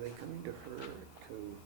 they coming to her to?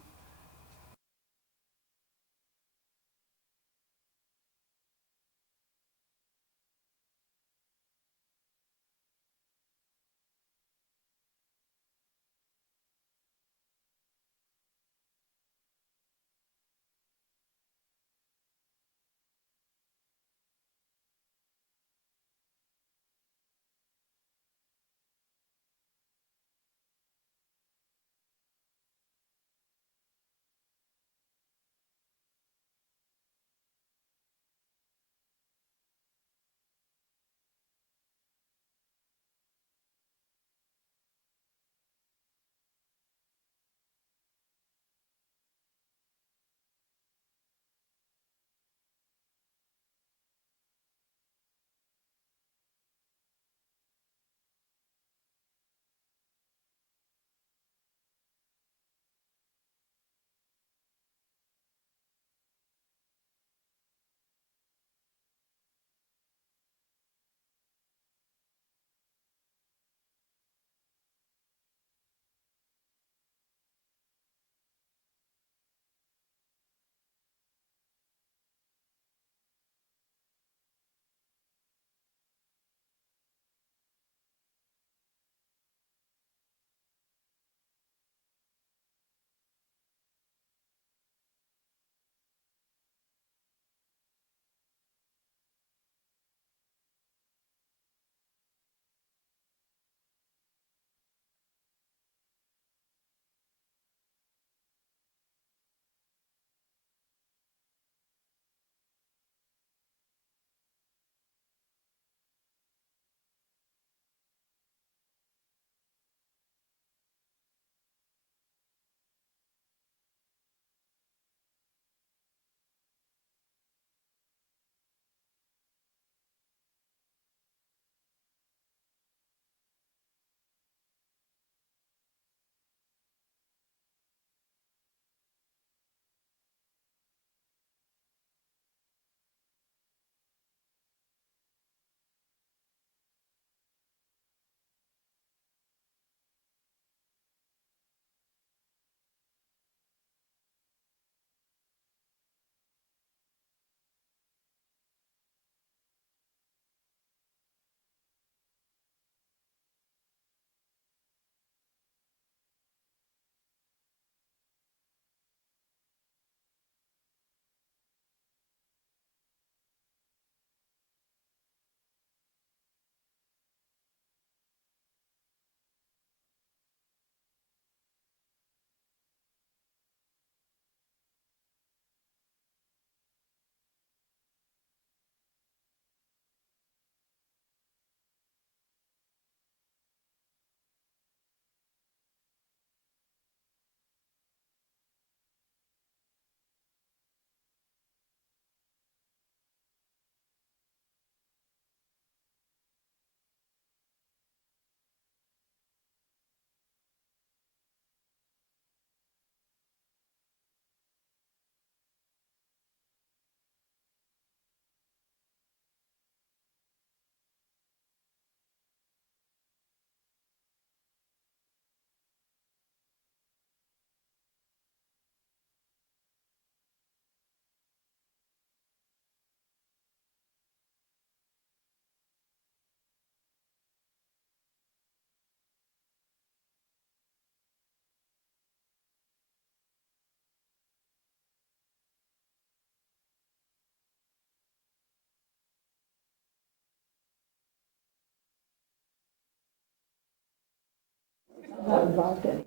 Not involved in.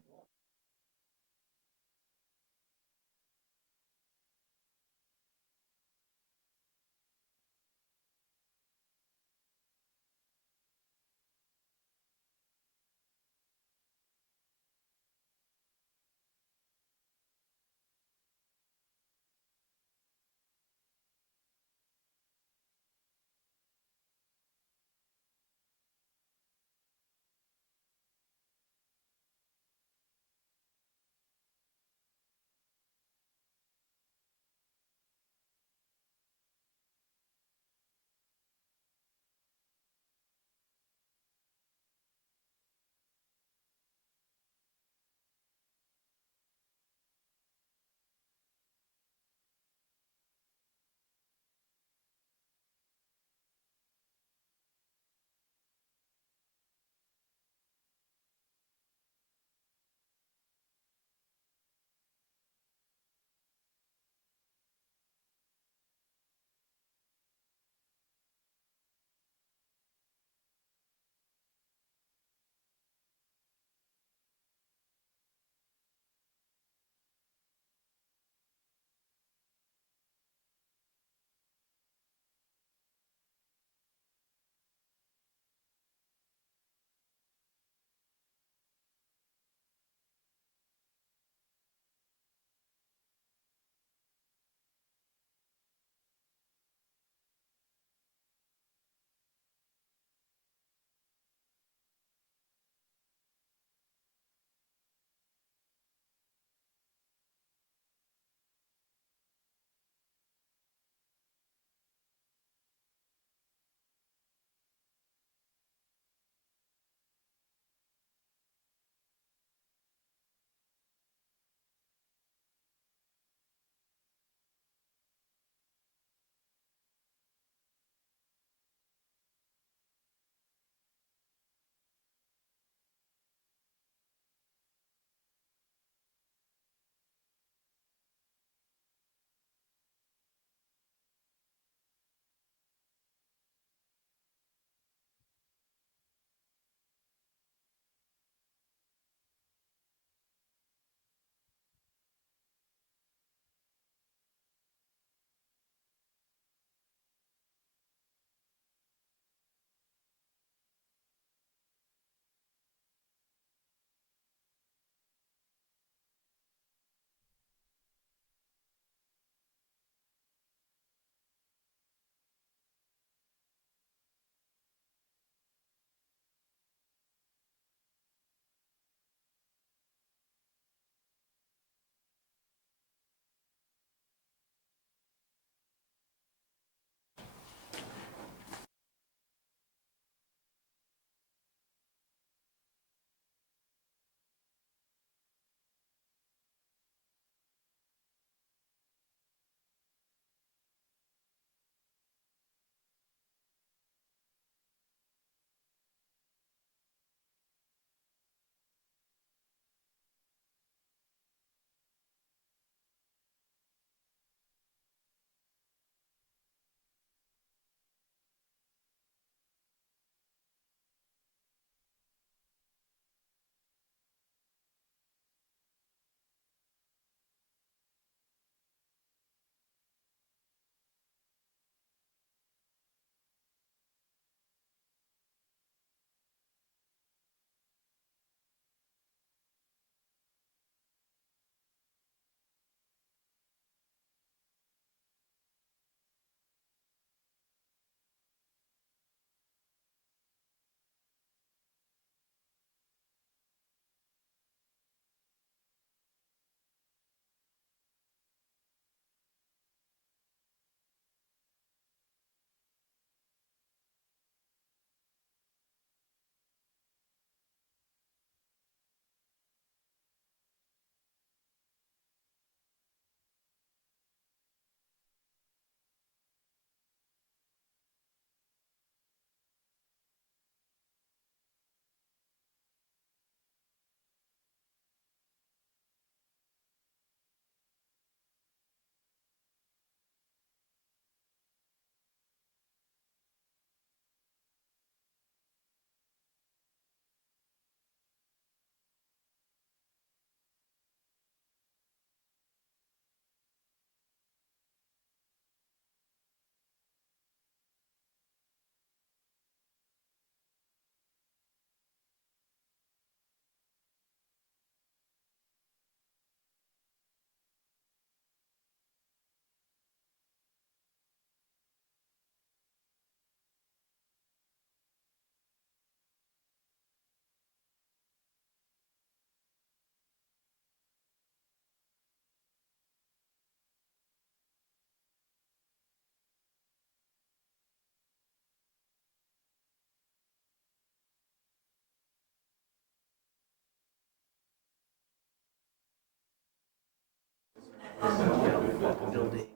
building.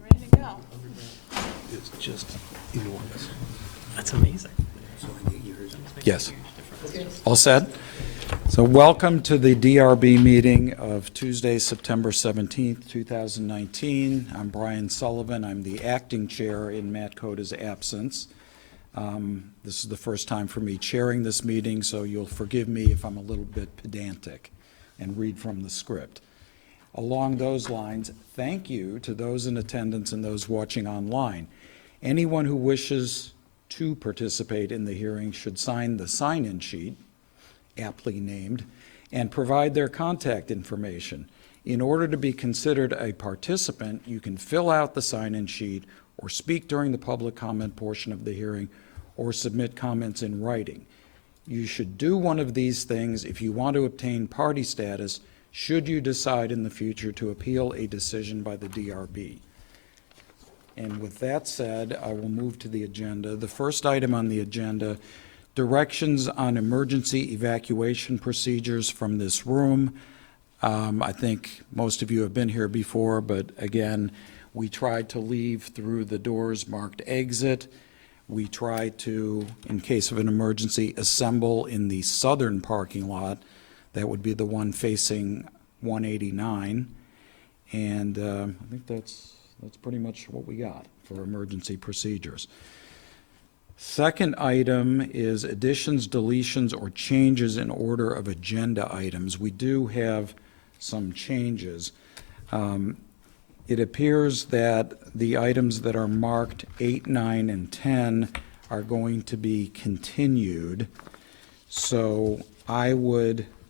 Ready to go. It's just enormous. That's amazing. So I need yours. Yes. All set? So welcome to the DRB meeting of Tuesday, September 17th, 2019. I'm Brian Sullivan. I'm the acting chair in Matt Coda's absence. This is the first time for me chairing this meeting, so you'll forgive me if I'm a little bit pedantic and read from the script. Along those lines, thank you to those in attendance and those watching online. Anyone who wishes to participate in the hearing should sign the sign-in sheet, aptly named, and provide their contact information. In order to be considered a participant, you can fill out the sign-in sheet or speak during the public comment portion of the hearing or submit comments in writing. You should do one of these things if you want to obtain party status should you decide in the future to appeal a decision by the DRB. And with that said, I will move to the agenda. The first item on the agenda, directions on emergency evacuation procedures from this room. I think most of you have been here before, but again, we tried to leave through the doors marked exit. We tried to, in case of an emergency, assemble in the southern parking lot. That would be the one facing 189. And I think that's pretty much what we got for emergency procedures. Second item is additions, deletions, or changes in order of agenda items. We do have some changes. It appears that the items that are marked 8, 9, and 10 are going to be continued. So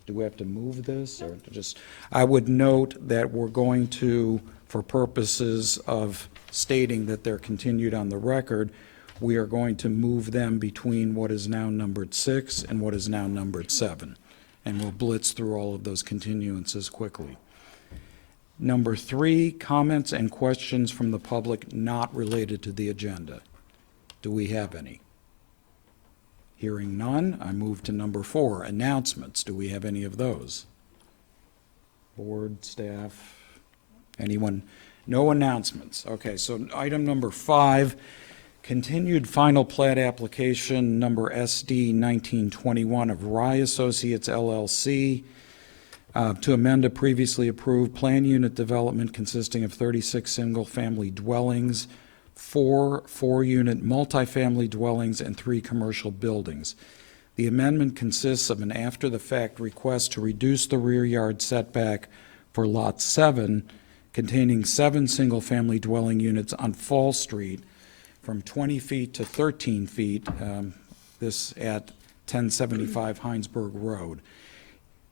do we have to move this or just, I would note that we're going to, for purposes of stating that they're continued on the record, we are going to move them between what is now numbered 6 and what is now numbered 7. And we'll blitz through all of those continuances quickly. Number 3, comments and questions from the public not related to the agenda. Do we have any? Hearing none, I move to number 4, announcements. Do we have any of those? Board, staff, anyone? No announcements. Okay, so item number 5, continued final plat application number SD 1921 of Rye Associates LLC to amend a previously approved plan unit development consisting of 36 single-family dwellings, 4 4-unit multifamily dwellings, and 3 commercial buildings. The amendment consists of an after-the-fact request to reduce the rear yard setback for Lot 7, containing 7 single-family dwelling units on Fall Street from 20 feet to 13 feet, this at 1075 Heinsberg Road.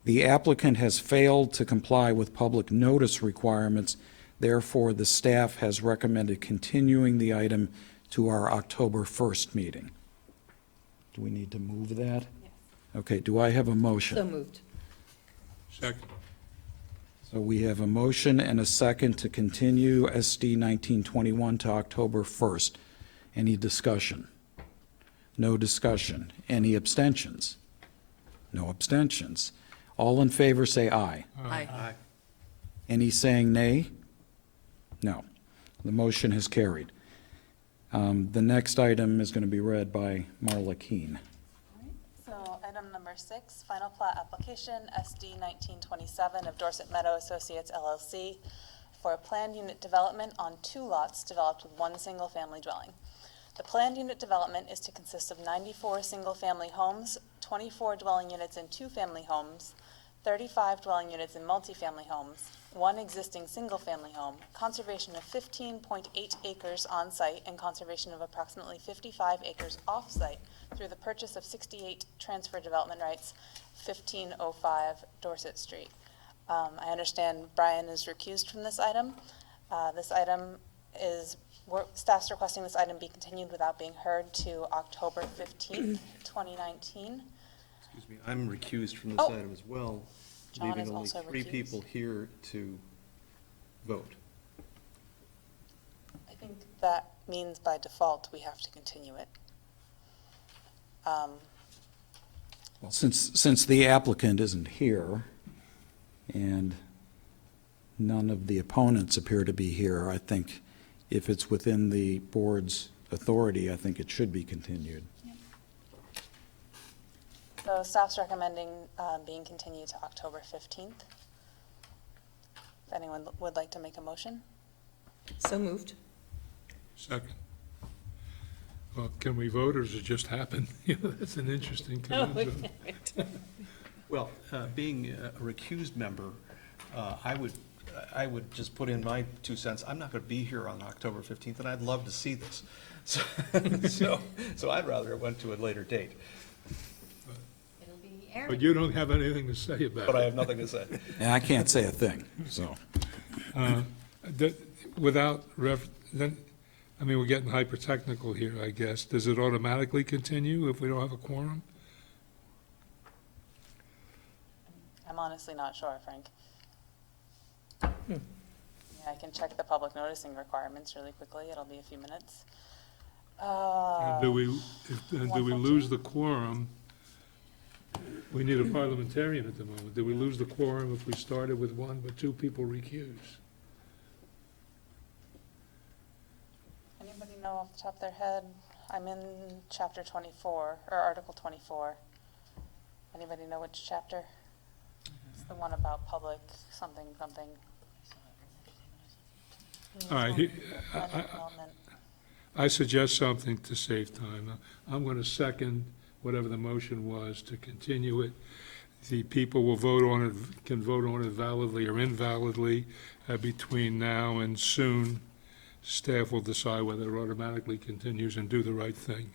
The applicant has failed to comply with public notice requirements. Therefore, the staff has recommended continuing the item to our October 1st meeting. Do we need to move that? Yes. Okay, do I have a motion? So moved. Second. So we have a motion and a second to continue SD 1921 to October 1st. Any discussion? No discussion. Any abstentions? No abstentions. All in favor say aye. Aye. Any saying nay? No. The motion has carried. The next item is going to be read by Marla Keene. So item number 6, final plat application, SD 1927 of Dorset Meadow Associates LLC for a planned unit development on 2 lots developed with 1 single-family dwelling. The planned unit development is to consist of 94 single-family homes, 24 dwelling units and 2 family homes, 35 dwelling units in multifamily homes, one existing single-family home, conservation of 15.8 acres on-site, and conservation of approximately 55 acres off-site through the purchase of 68 transfer development rights, 1505 Dorset Street. I understand Brian is recused from this item. This item is, staff's requesting this item be continued without being heard to October 15th, 2019. Excuse me, I'm recused from this Oh. item as well, John leaving is only also 3 recused. people here to vote. I think that means by default, we have to continue it. Well, since the applicant isn't here, and none of the opponents appear to be here, I think if it's within the board's authority, I think it should be continued. So staff's recommending being continued to October 15th. If anyone would like to make a motion? So moved. Second. Well, can we vote, or does it just happen? That's an interesting Oh, conundrum. Well, being a recused member, I would just put in my 2 cents. I'm not going to be here on October 15th, and I'd love to see this. So I'd rather it went to a later date, It'll be Aaron. But you don't have anything to say about but I it. have nothing to say. And I can't say a thing, so. Without then, I mean, we're getting hyper-technical here, I guess. Does it automatically continue if we don't have a quorum? I'm honestly not sure, Frank. Yeah, I can check the public noticing requirements really quickly. It'll be a few minutes. And do we lose the quorum? We need a parliamentarian at the moment. Do we lose the quorum if we started with 1 but 2 people recuse? Anybody know off the top of their head? I'm in chapter 24, or article 24. Anybody know which chapter? It's the one about public something, something. All right, Planning development. I suggest something to save time. I'm going to second whatever the motion was to continue it. The people will vote on it, can vote on it validly or invalidly between now and soon. Staff will decide whether it automatically continues and do the right thing.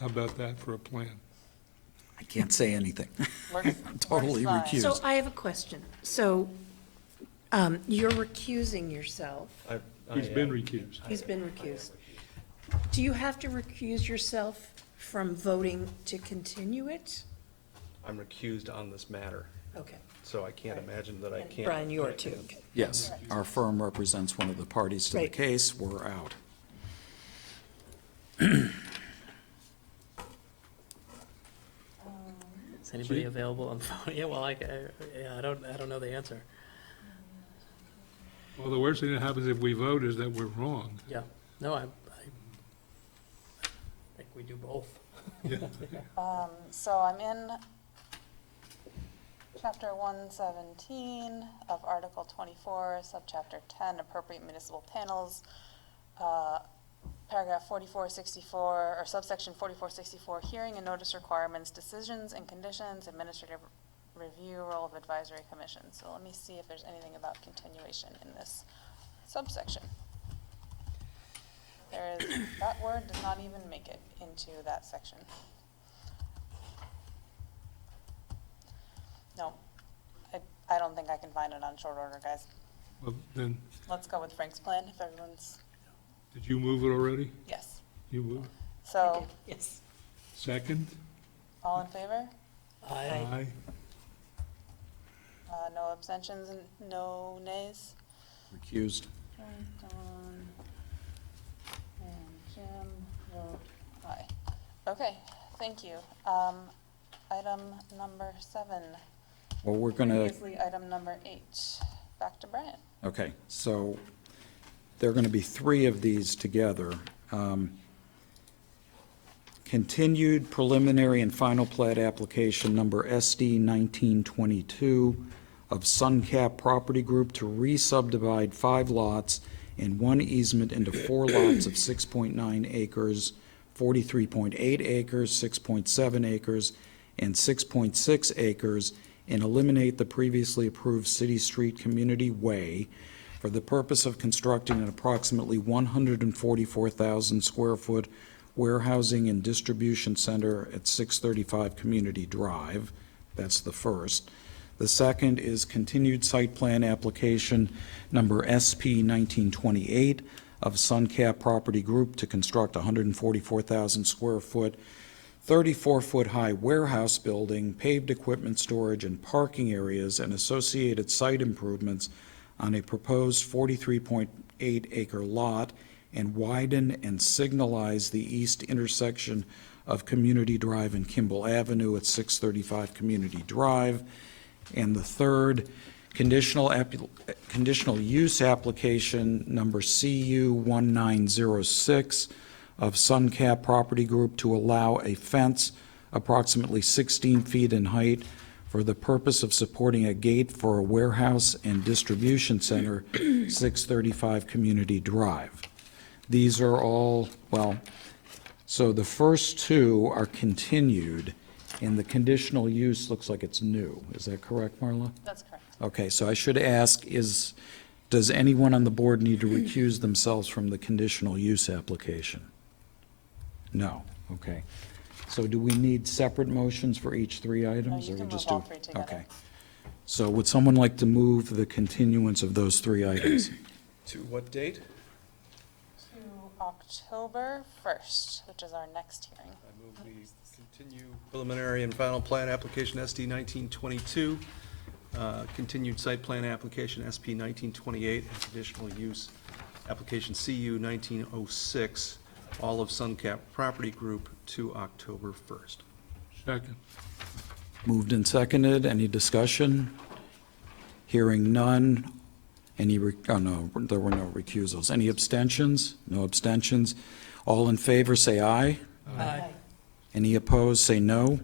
How about that for a plan? I can't say anything. Works- Totally works fine. recused. So I have a question. So, you're recusing yourself. He's been recused. He's been recused. Do you have to recuse yourself from voting to continue it? I'm recused on this matter, Okay. so I can't imagine that I And can't. Brian, you are too. Okay. Yes, our firm represents one of the parties to the Right. case. We're out. Is anybody available on phone? Yeah, well, I don't know the answer. Well, the worst thing that happens if we vote is that we're wrong. Yeah, no, I think we do both. Yeah. So I'm in chapter 117 of article 24, subchapter 10, appropriate municipal panels, paragraph 4464, or subsection 4464, hearing and notice requirements, decisions and conditions, administrative review, role of advisory commission. So let me see if there's anything about continuation in this subsection. That word does not even make it into that section. No, I don't think I can find it on short order, guys. Well, then, Let's go with Frank's plan if everyone's, did you move it already? yes. You moved? So, Yes. Second? all in favor? I, No abstentions and no nays? Recused. Frank, Dawn, and Jim vote aye. Okay, thank you. Item number 7. Well, we're going to, Previously, item number 8. Back to Brian. okay, so there are going to be 3 of these together. Continued preliminary and final plat application number SD 1922 of Suncap Property Group to re-subdivide 5 lots and 1 easement into 4 lots of 6.9 acres, 43.8 acres, 6.7 acres, and 6.6 acres and eliminate the previously approved City Street Community Way for the purpose of constructing an approximately 144,000 square foot warehousing and distribution center at 635 Community Drive. That's the first. The second is continued site plan application number SP 1928 of Suncap Property Group to construct a 144,000 square foot, 34-foot high warehouse building, paved equipment storage and parking areas, and associated site improvements on a proposed 43.8 acre lot, and widen and signalize the east intersection of Community Drive and Kimball Avenue at 635 Community Drive. And the third, conditional use application number CU 1906 of Suncap Property Group to allow a fence approximately 16 feet in height for the purpose of supporting a gate for a warehouse and distribution center, 635 Community Drive. These are all, well, so the first two are continued, and the conditional use looks like it's new. Is that correct, Marla? That's correct. Okay, so I should ask, does anyone on the board need to recuse themselves from the conditional use application? No, okay. So do we need separate motions for each three items? you or we can just move all do- three together. Okay. So would someone like to move the continuance of those three items? To what date? To October 1st, which is our next hearing. I move we continue preliminary and final plan application SD 1922, continued site plan application SP 1928, and conditional use application CU 1906, all of Suncap Property Group to October 1st. Second. Moved and seconded. Any discussion? Hearing none. Oh, no, there were no recusals. Any abstentions? No abstentions. All in favor, say aye. Aye. Any opposed, say no.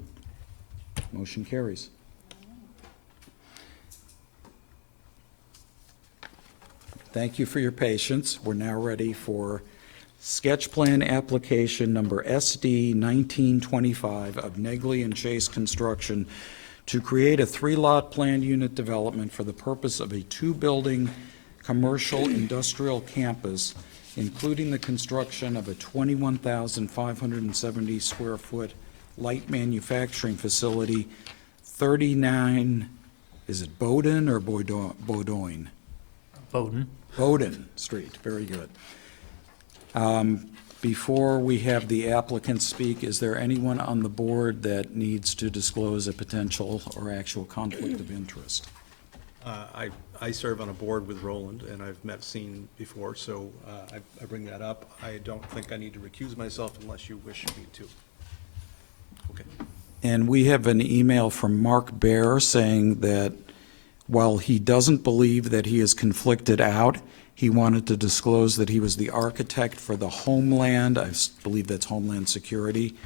Motion carries. Thank you for your patience. We're now ready for sketch plan application number SD 1925 of Negley and Chase Construction to create a three-lot planned unit development for the purpose of a two-building commercial industrial campus, including the construction of a 21,570 square foot light manufacturing facility, 39, is it Bowdoin or Bowdoin? Bowden. Bowdoin Street, very good. Before we have the applicant speak, is there anyone on the board that needs to disclose a potential or actual conflict of interest? I serve on a board with Roland, and I've met Sean before, so I bring that up. I don't think I need to recuse myself unless you wish me to. Okay. And we have an email from Mark Bear saying that while he doesn't believe that he is conflicted out, he wanted to disclose that he was the architect for the Homeland, I believe that's Homeland Security,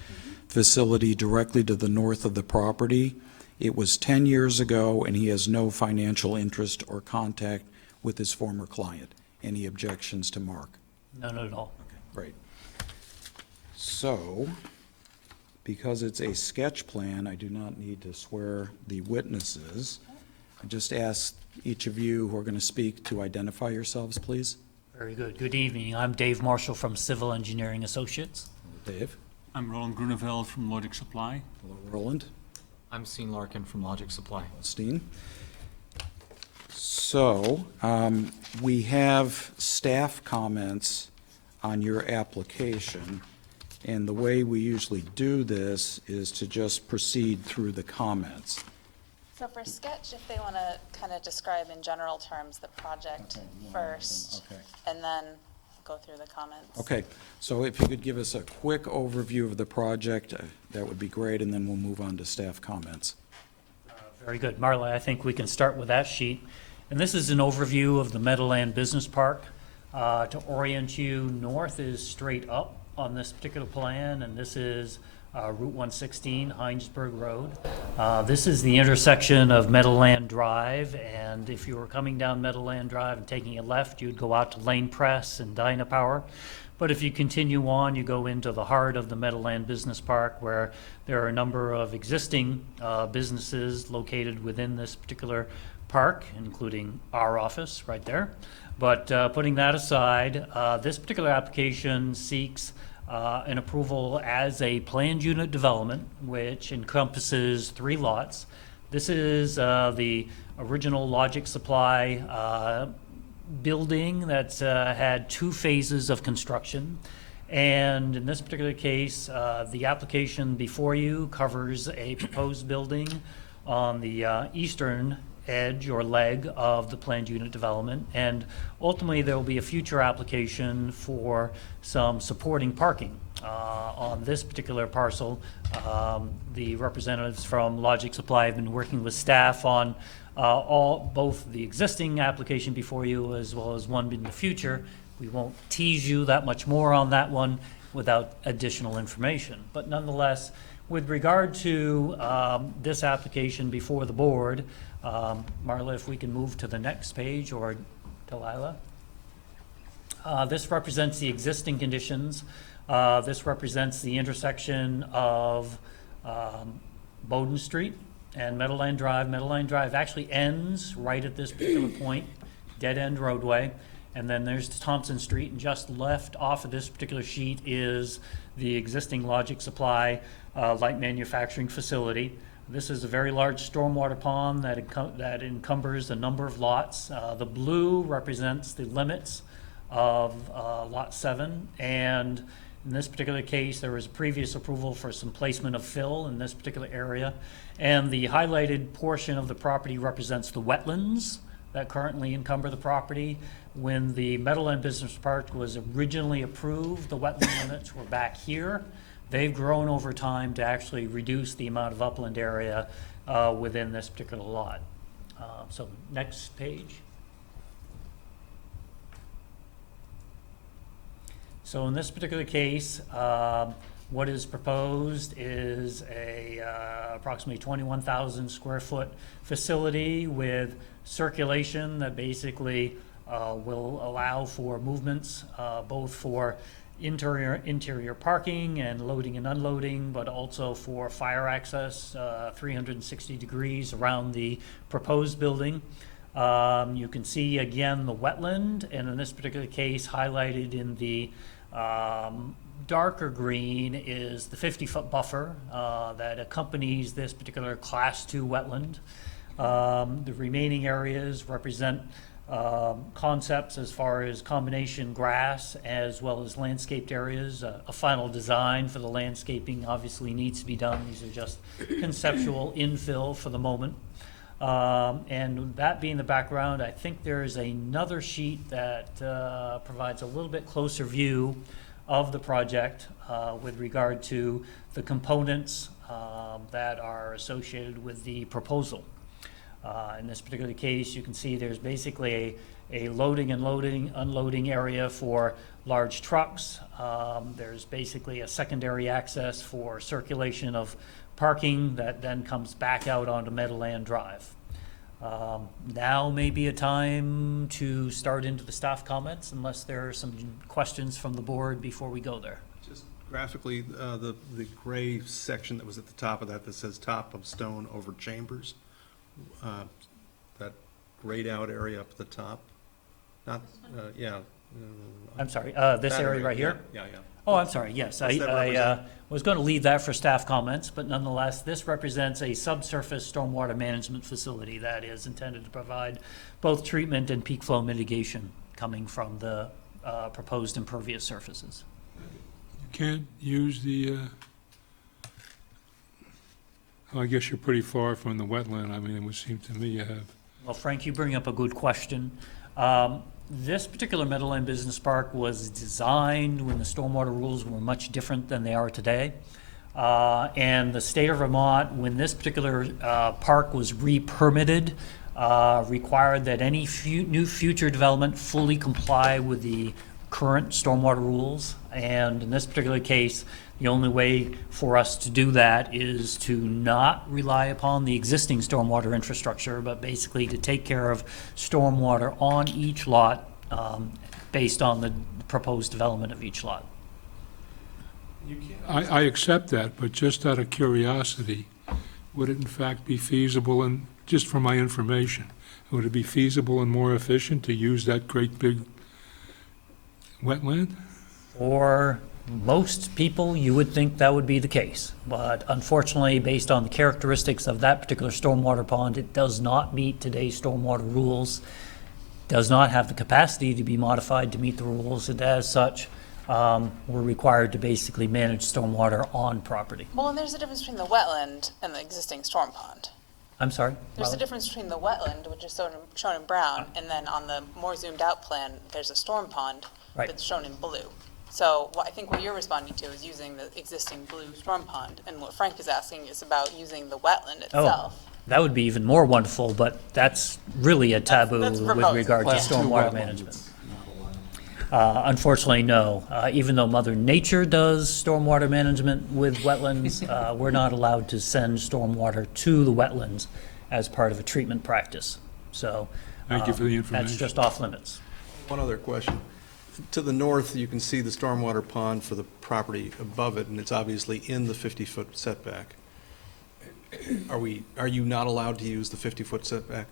facility directly to the north of the property. It was 10 years ago, and he has no financial interest or contact with his former client. Any objections to Mark? None at all. Great. So, because it's a sketch plan, I do not need to swear the witnesses. I just ask each of you who are going to speak to identify yourselves, please. Very good. Good evening. I'm Dave Marshall from Civil Engineering Associates. Dave? I'm Roland Grunewald from Logic Supply. Hello, Roland? I'm Sean Larkin from Logic Supply. Steen? So, we have staff comments on your application, and the way we usually do this is to just proceed through the comments. So for sketch, if they want to kind of describe in general terms the project first, Okay. and then go through the comments. Okay, so if you could give us a quick overview of the project, that would be great, and then we'll move on to staff comments. Very good. Marla, I think we can start with that sheet. And this is an overview of the Meadowland Business Park. To orient you, north is straight up on this particular plan, and this is Route 116, Heinsberg Road. This is the intersection of Meadowland Drive, and if you were coming down Meadowland Drive and taking a left, you'd go out to Lane Press and Dynapower. But if you continue on, you go into the heart of the Meadowland Business Park, where there are a number of existing businesses located within this particular park, including our office right there. But putting that aside, this particular application seeks an approval as a planned unit development, which encompasses 3 lots. This is the original Logic Supply building that's had 2 phases of construction. And in this particular case, the application before you covers a proposed building on the eastern edge or leg of the planned unit development. And ultimately, there will be a future application for some supporting parking on this particular parcel. The representatives from Logic Supply have been working with staff on both the existing application before you as well as one in the future. We won't tease you that much more on that one without additional information. But nonetheless, with regard to this application before the board, Marla, if we can move to the next page, or Delilah. This represents the existing conditions. This represents the intersection of Bowden Street and Meadowland Drive. Meadowland Drive actually ends right at this particular point, dead-end roadway. And then there's Thompson Street, and just left off of this particular sheet is the existing Logic Supply light manufacturing facility. This is a very large stormwater pond that encumbers a number of lots. The blue represents the limits of Lot 7, and in this particular case, there was a previous approval for some placement of fill in this particular area. And the highlighted portion of the property represents the wetlands that currently encumber the property. When the Meadowland Business Park was originally approved, the wetland limits were back here. They've grown over time to actually reduce the amount of upland area within this particular lot. So next page. So in this particular case, what is proposed is a approximately 21,000 square foot facility with circulation that basically will allow for movements both for interior parking and loading and unloading, but also for fire access 360 degrees around the proposed building. You can see again the wetland, and in this particular case highlighted in the darker green is the 50-foot buffer that accompanies this particular Class 2 wetland. The remaining areas represent concepts as far as combination grass as well as landscaped areas. A final design for the landscaping obviously needs to be done. These are just conceptual infill for the moment. And that being the background, I think there is another sheet that provides a little bit closer view of the project with regard to the components that are associated with the proposal. In this particular case, you can see there's basically a loading and unloading area for large trucks. There's basically a secondary access for circulation of parking that then comes back out onto Meadowland Drive. Now may be a time to start into the staff comments, unless there are some questions from the board before we go there. Just graphically, the gray section that was at the top of that says top of stone over chambers, that grayed out area up at the top, not, yeah. I'm sorry, this that area right here? Yeah. Oh, I'm sorry, yes. What's that I represent? was going to leave that for staff comments, but nonetheless, this represents a subsurface stormwater management facility that is intended to provide both treatment and peak flow mitigation coming from the proposed impervious surfaces. You can't use the, I guess you're pretty far from the wetland. I mean, it would seem to me you have. Well, Frank, you bring up a good question. This particular Meadowland Business Park was designed when the stormwater rules were much different than they are today. And the state of Vermont, when this particular park was re-permitted, required that any new future development fully comply with the current stormwater rules. And in this particular case, The only way for us to do that is to not rely upon the existing stormwater infrastructure, but basically to take care of stormwater on each lot, based on the proposed development of each lot. I accept that, but just out of curiosity, would it in fact be feasible, and just for my information, would it be feasible and more efficient to use that great big wetland? For most people, you would think that would be the case, but unfortunately, based on the characteristics of that particular stormwater pond, it does not meet today's stormwater rules, does not have the capacity to be modified to meet the rules, and as such, we're required to basically manage stormwater on property. Well, and there's a difference between the wetland and the existing storm pond. I'm sorry? There's a Marla? difference between the wetland, which is shown in brown, and then on the more zoomed out plan, there's a storm pond Right. that's shown in blue. So I think what you're responding to is using the existing blue storm pond, and what Frank is asking is about using the wetland Oh, itself. that would be even more wonderful, but that's really a taboo That's with proposed. regard to Class two stormwater wetlands. management. Unfortunately, no. Even though Mother Nature does stormwater management with wetlands, we're not allowed to send stormwater to the wetlands as part of a treatment practice. So. Thank you for the That's information. just off limits. One other question. To the north, you can see the stormwater pond for the property above it, and it's obviously in the 50-foot setback. Are you not allowed to use the 50-foot setback?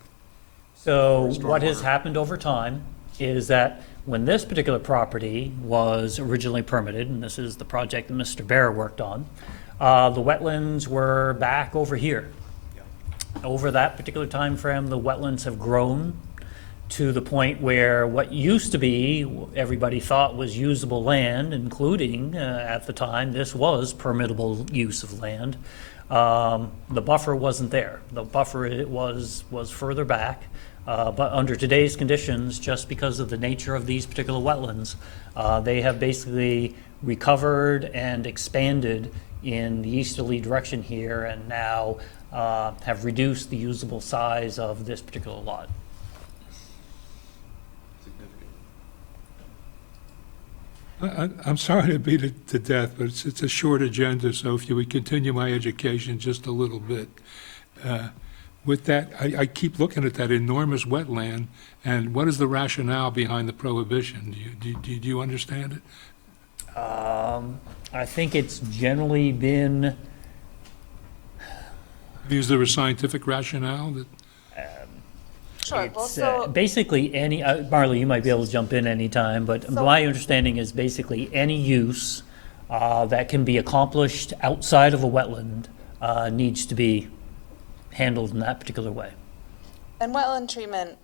So For what has stormwater. happened over time is that when this particular property was originally permitted, and this is the project that Mr. Bear worked on, the wetlands were back over here. Over that particular time frame, the wetlands have grown to the point where what used to be, everybody thought was usable land, including, at the time, this was permittable use of land. The buffer wasn't there. The buffer was further back. But under today's conditions, just because of the nature of these particular wetlands, they have basically recovered and expanded in the easterly direction here, and now have reduced the usable size of this particular lot. I'm sorry to beat it to death, but it's a short agenda, so if you would continue my education just a little bit. With that, I keep looking at that enormous wetland, and what is the rationale behind the prohibition? Do you understand it? I think it's generally been, Is there a scientific rationale that? Sure, well, it's so, basically any, Marla, you might be able to jump in anytime, but So- my understanding is basically any use that can be accomplished outside of a wetland needs to be handled in that particular way. and wetland treatment,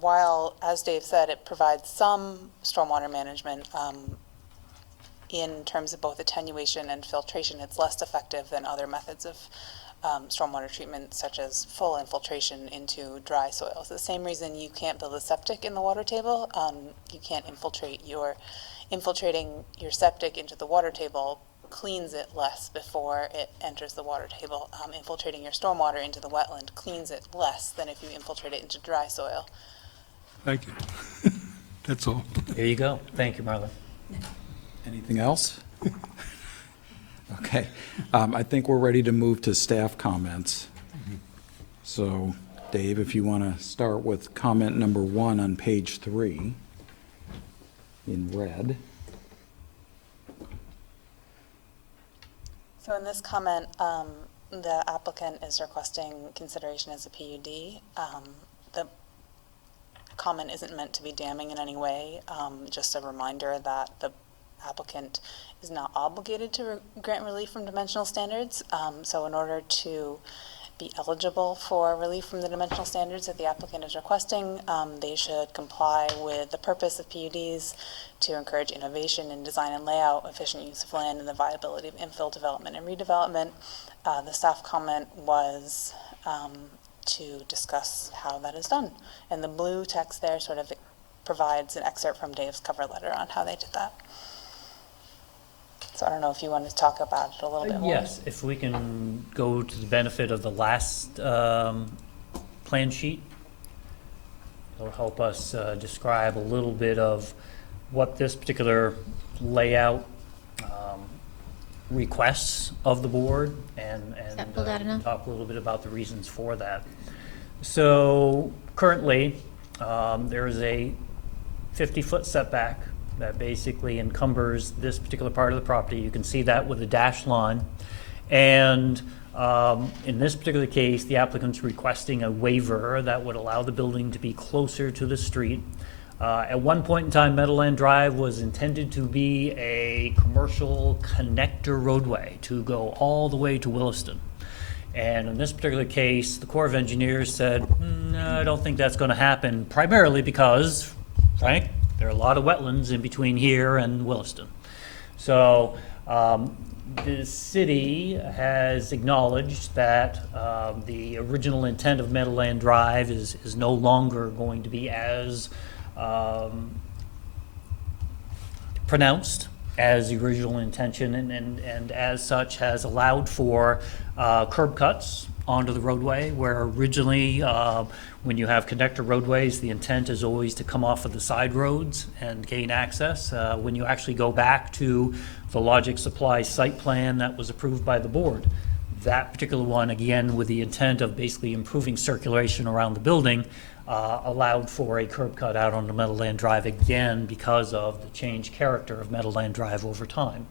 while, as Dave said, it provides some stormwater management, in terms of both attenuation and filtration, it's less effective than other methods of stormwater treatment, such as full infiltration into dry soils. The same reason you can't build a septic in the water table, you can't infiltrating your septic into the water table cleans it less before it enters the water table. Infiltrating your stormwater into the wetland cleans it less than if you infiltrate it into dry soil. Thank you. That's all. There you go. Thank you, Marla. Anything else? Okay, I think we're ready to move to staff comments. So, Dave, if you want to start with comment number 1 on page 3 in red. So in this comment, the applicant is requesting consideration as a PUD. The comment isn't meant to be damning in any way, just a reminder that the applicant is not obligated to grant relief from dimensional standards. So in order to be eligible for relief from the dimensional standards that the applicant is requesting, they should comply with the purpose of PUDs to encourage innovation in design and layout, efficient use of land, and the viability of infill development and redevelopment. The staff comment was to discuss how that is done. And the blue text there sort of provides an excerpt from Dave's cover letter on how they did that. So I don't know if you want to talk about it a little bit more. Yes, if we can go to the benefit of the last plan sheet. It'll help us describe a little bit of what this particular layout requests of the board and that pulled out enough? talk a little bit about the reasons for that. So currently, there is a 50-foot setback that basically encumbers this particular part of the property. You can see that with a dashed line. And in this particular case, the applicant's requesting a waiver that would allow the building to be closer to the street. At one point in time, Meadowland Drive was intended to be a commercial connector roadway to go all the way to Williston. And in this particular case, the Corps of Engineers said, no, I don't think that's going to happen, primarily because, Frank, there are a lot of wetlands in between here and Williston. So the city has acknowledged that the original intent of Meadowland Drive is no longer going to be as pronounced as the original intention, and as such has allowed for curb cuts onto the roadway, where originally when you have connector roadways, the intent is always to come off of the side roads and gain access. When you actually go back to the Logic Supply site plan that was approved by the board, that particular one, again, with the intent of basically improving circulation around the building, allowed for a curb cut out onto Meadowland Drive, again because of the changed character of Meadowland Drive over time.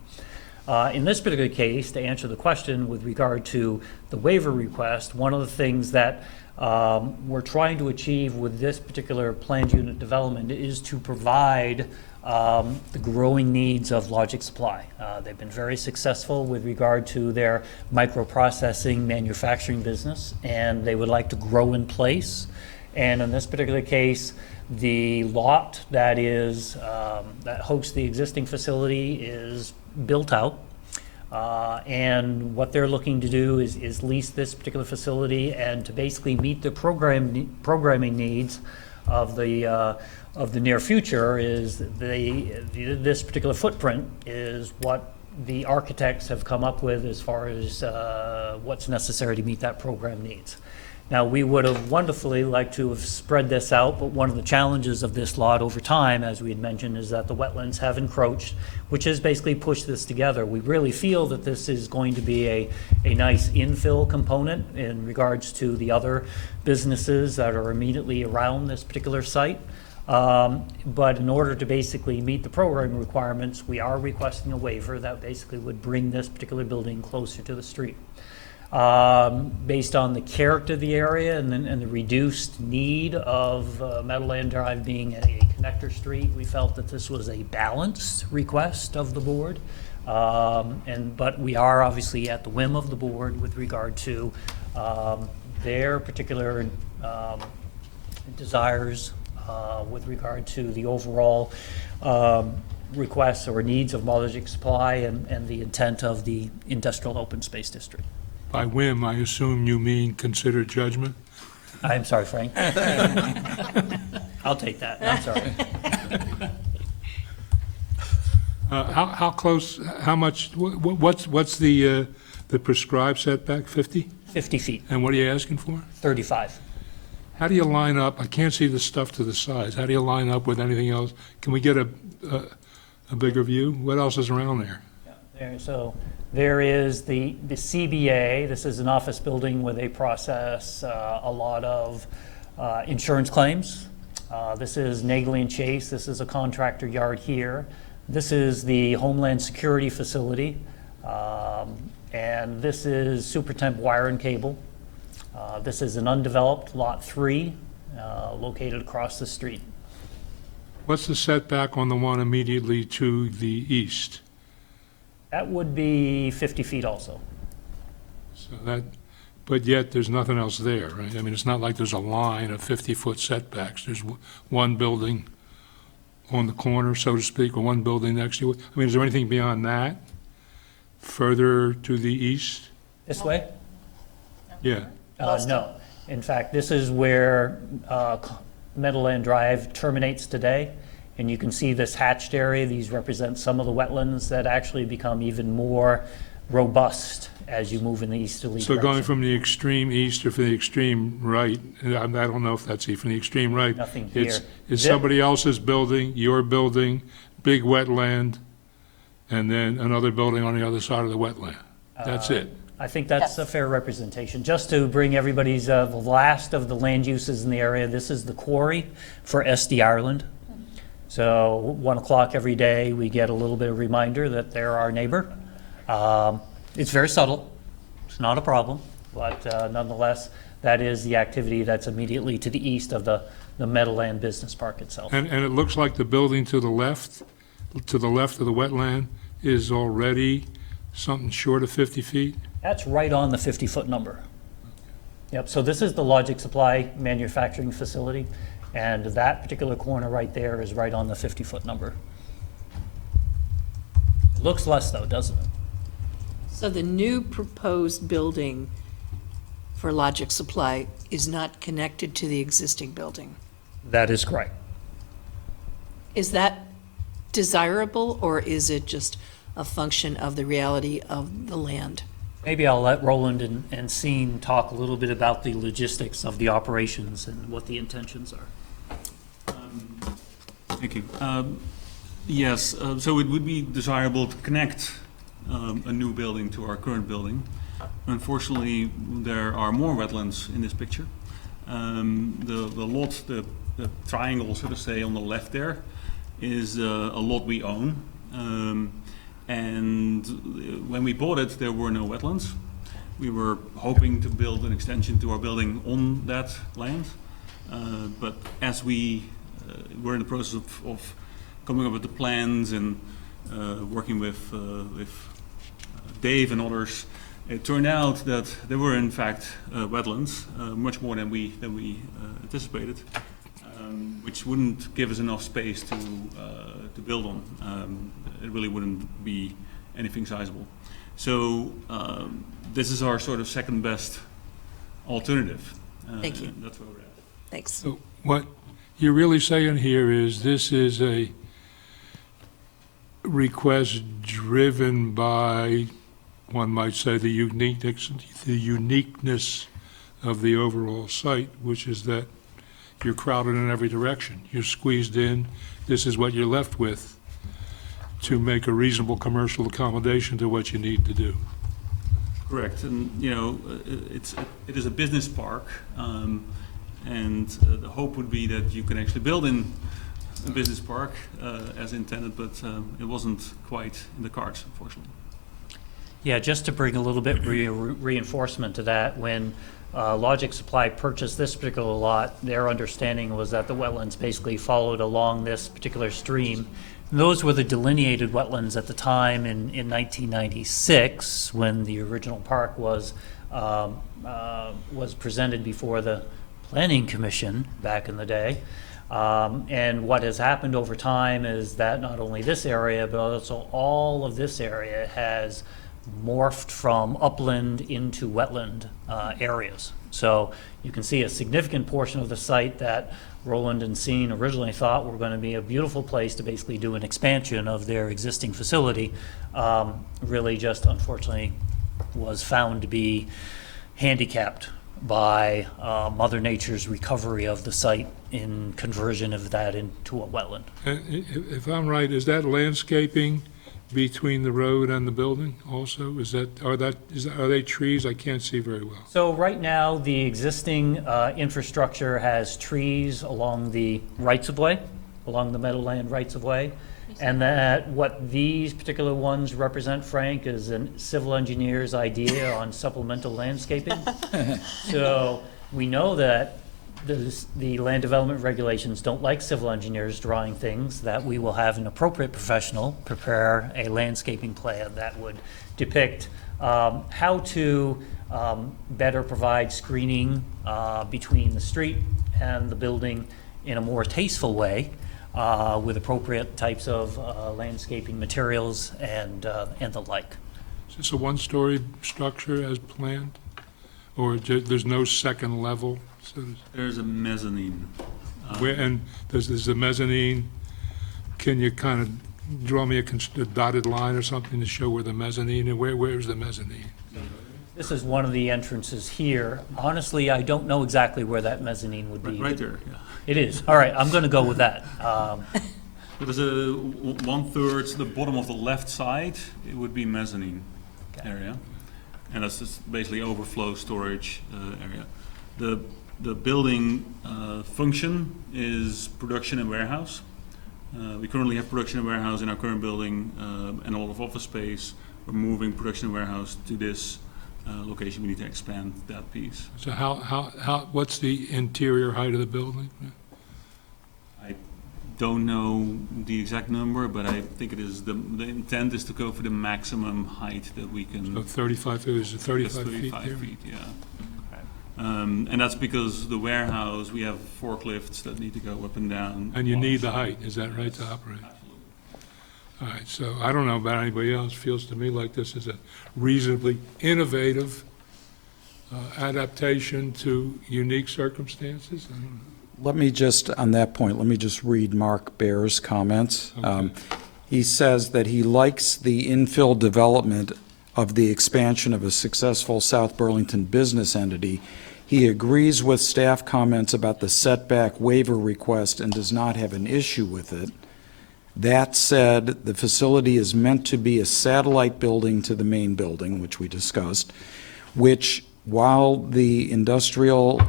In this particular case, to answer the question with regard to the waiver request, one of the things that we're trying to achieve with this particular planned unit development is to provide the growing needs of Logic Supply. They've been very successful with regard to their microprocessing manufacturing business, and they would like to grow in place. And in this particular case, the lot that is that hosts the existing facility is built out. And what they're looking to do is lease this particular facility and to basically meet the programming needs of the near future. Is this particular footprint is what the architects have come up with as far as what's necessary to meet that program needs. Now, we would have wonderfully liked to have spread this out, but one of the challenges of this lot over time, as we had mentioned, is that the wetlands have encroached, which has basically pushed this together. We really feel that this is going to be a nice infill component in regards to the other businesses that are immediately around this particular site. But in order to basically meet the program requirements, we are requesting a waiver that basically would bring this particular building closer to the street. Based on the character of the area and the reduced need of Meadowland Drive being a connector street, we felt that this was a balanced request of the board. But we are obviously at the whim of the board with regard to their particular desires with regard to the overall requests or needs of Logic Supply and the intent of the industrial open space district. By whim, I assume you mean consider judgment? I'm sorry, Frank. I'll take that. I'm sorry. How close, how much, what's the prescribed setback, 50? 50 feet, And what are you asking for? 35. How do you line up, I can't see the stuff to the sides, how do you line up with anything else? Can we get a bigger view? What else is around there? So there is the CBA. This is an office building where they process a lot of insurance claims. This is Nagley and Chase. This is a contractor yard here. This is the Homeland Security facility. And this is Supertemp Wire and Cable. This is an undeveloped Lot 3 located across the street. What's the setback on the one immediately to the east? That would be 50 feet also. So that, but yet there's nothing else there, right? I mean, it's not like there's a line of 50-foot setbacks. There's one building on the corner, so to speak, or one building next to it. I mean, is there anything beyond that, further to the east? This way? Yeah. No. In fact, this is where Meadowland Drive terminates today. And you can see this hatched area. These represent some of the wetlands that actually become even more robust as you move in the easterly So direction. going from the extreme east or from the extreme right, I don't know if that's from the extreme right. Nothing It's here. somebody else's building, your building, big wetland, and then another building on the other side of the wetland. That's it. I think that's a Yes. fair representation. Just to bring everybody's, the last of the land uses in the area, this is the quarry for SD Ireland. So 1 o'clock every day, we get a little bit of reminder that they're our neighbor. It's very subtle, it's not a problem, but nonetheless, that is the activity that's immediately to the east of the Meadowland Business Park itself. And it looks like the building to the left of the wetland is already something short of 50 feet? That's right on the 50-foot number. Yep, so this is the Logic Supply manufacturing facility, and that particular corner right there is right on the 50-foot number. It looks less though, doesn't it? So the new proposed building for Logic Supply is not connected to the existing building. That is correct. Is that desirable, or is it just a function of the reality of the land? Maybe I'll let Roland and Sean talk a little bit about the logistics of the operations and what the intentions are. Thank you. Yes, so it would be desirable to connect a new building to our current building. Unfortunately, there are more wetlands in this picture. The lot, the triangle, so to say, on the left there is a lot we own. And when we bought it, there were no wetlands. We were hoping to build an extension to our building on that land. But as we were in the process of coming up with the plans and working with Dave and others, it turned out that there were in fact wetlands, much more than we anticipated, which wouldn't give us enough space to build on. It really wouldn't be anything sizable. So this is our sort of second best alternative. Thank you. That's where we're at. Thanks. So what you're really saying here is this is a request driven by, one might say, the uniqueness of the overall site, which is that you're crowded in every direction. You're squeezed in. This is what you're left with to make a reasonable commercial accommodation to what you need to do. Correct, and you know, it is a business park, and the hope would be that you can actually build in a business park as intended, but it wasn't quite in the cards, unfortunately. Yeah, just to bring a little bit reinforcement to that, when Logic Supply purchased this particular lot, their understanding was that the wetlands basically followed along this particular stream. And those were the delineated wetlands at the time in 1996, when the original park was presented before the Planning Commission back in the day. And what has happened over time is that not only this area, but also all of this area has morphed from upland into wetland areas. So you can see a significant portion of the site that Roland and Sean originally thought were going to be a beautiful place to basically do an expansion of their existing facility, really just unfortunately was found to be handicapped by Mother Nature's recovery of the site in conversion of that into a wetland. And if I'm right, is that landscaping between the road and the building also? Are they trees? I can't see very well. So right now, the existing infrastructure has trees along the rights-of-way, along the Meadowland rights-of-way. And that what these particular ones represent, Frank, is a civil engineer's idea on supplemental landscaping. So we know that the land development regulations don't like civil engineers drawing things, that we will have an appropriate professional prepare a landscaping plan that would depict how to better provide screening between the street and the building in a more tasteful way, with appropriate types of landscaping materials and the like. Is this a one-story structure as planned? Or there's no second level? So There's a mezzanine. and there's the mezzanine, can you kind of draw me a dotted line or something to show where the mezzanine, and where's the mezzanine? This is one of the entrances here. Honestly, I don't know exactly where that mezzanine would be. Right there, yeah. It is. All right, I'm going to go with that. There's a 1/3, the bottom of the left side, it would be mezzanine area. And that's just basically overflow storage area. The building function is production and warehouse. We currently have production and warehouse in our current building and a lot of office space. We're moving production and warehouse to this location. We need to expand that piece. So what's the interior height of the building? I don't know the exact number, but I think it is, the intent is to go for the maximum height that we can. So 35 feet, is it 35 That's feet 35 there? feet, yeah. And that's because the warehouse, we have forklifts that need to go up and down. And you need the height, is that right, to operate? All right, so I don't know about anybody else, feels to me like this is a reasonably innovative adaptation to unique circumstances. I don't know. Let me just, on that point, let me just read Mark Baer's comments. Okay. He says that he likes the infill development of the expansion of a successful South Burlington business entity. He agrees with staff comments about the setback waiver request and does not have an issue with it. That said, the facility is meant to be a satellite building to the main building, which we discussed, which while industrial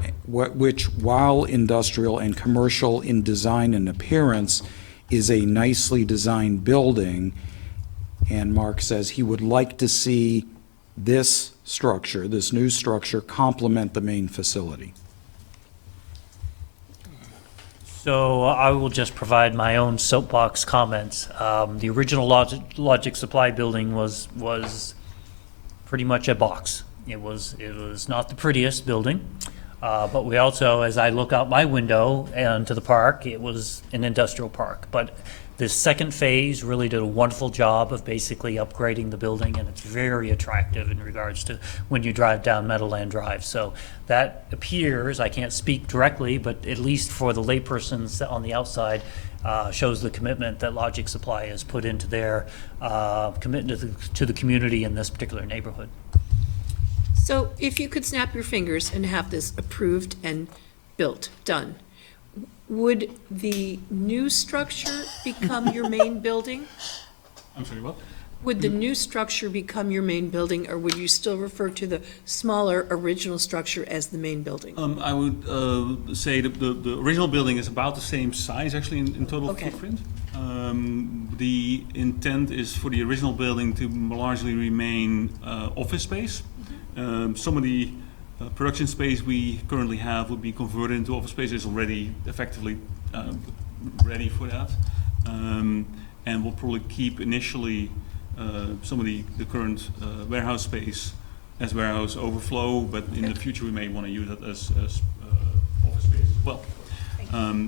and commercial in design and appearance is a nicely designed building. And Mark says he would like to see this structure, this new structure, complement the main facility. So I will just provide my own soapbox comments. The original Logic Supply building was pretty much a box. It was not the prettiest building, but we also, as I look out my window and to the park, it was an industrial park. But this second phase really did a wonderful job of basically upgrading the building, and it's very attractive in regards to when you drive down Meadowland Drive. So that appears, I can't speak directly, but at least for the laypersons on the outside, shows the commitment that Logic Supply has put into their commitment to the community in this particular neighborhood. So if you could snap your fingers and have this approved and built, done, would the new structure become your main building? I'm sorry, what? Would the new structure become your main building, or would you still refer to the smaller original structure as the main building? I would say that the original building is about the same size, actually, in total Okay. footprint. The intent is for the original building to largely remain office space. Some of the production space we currently have would be converted into office space. It's already effectively ready for that. And we'll probably keep initially some of the current warehouse space as warehouse overflow, but in the future we may want to use it as office space as well.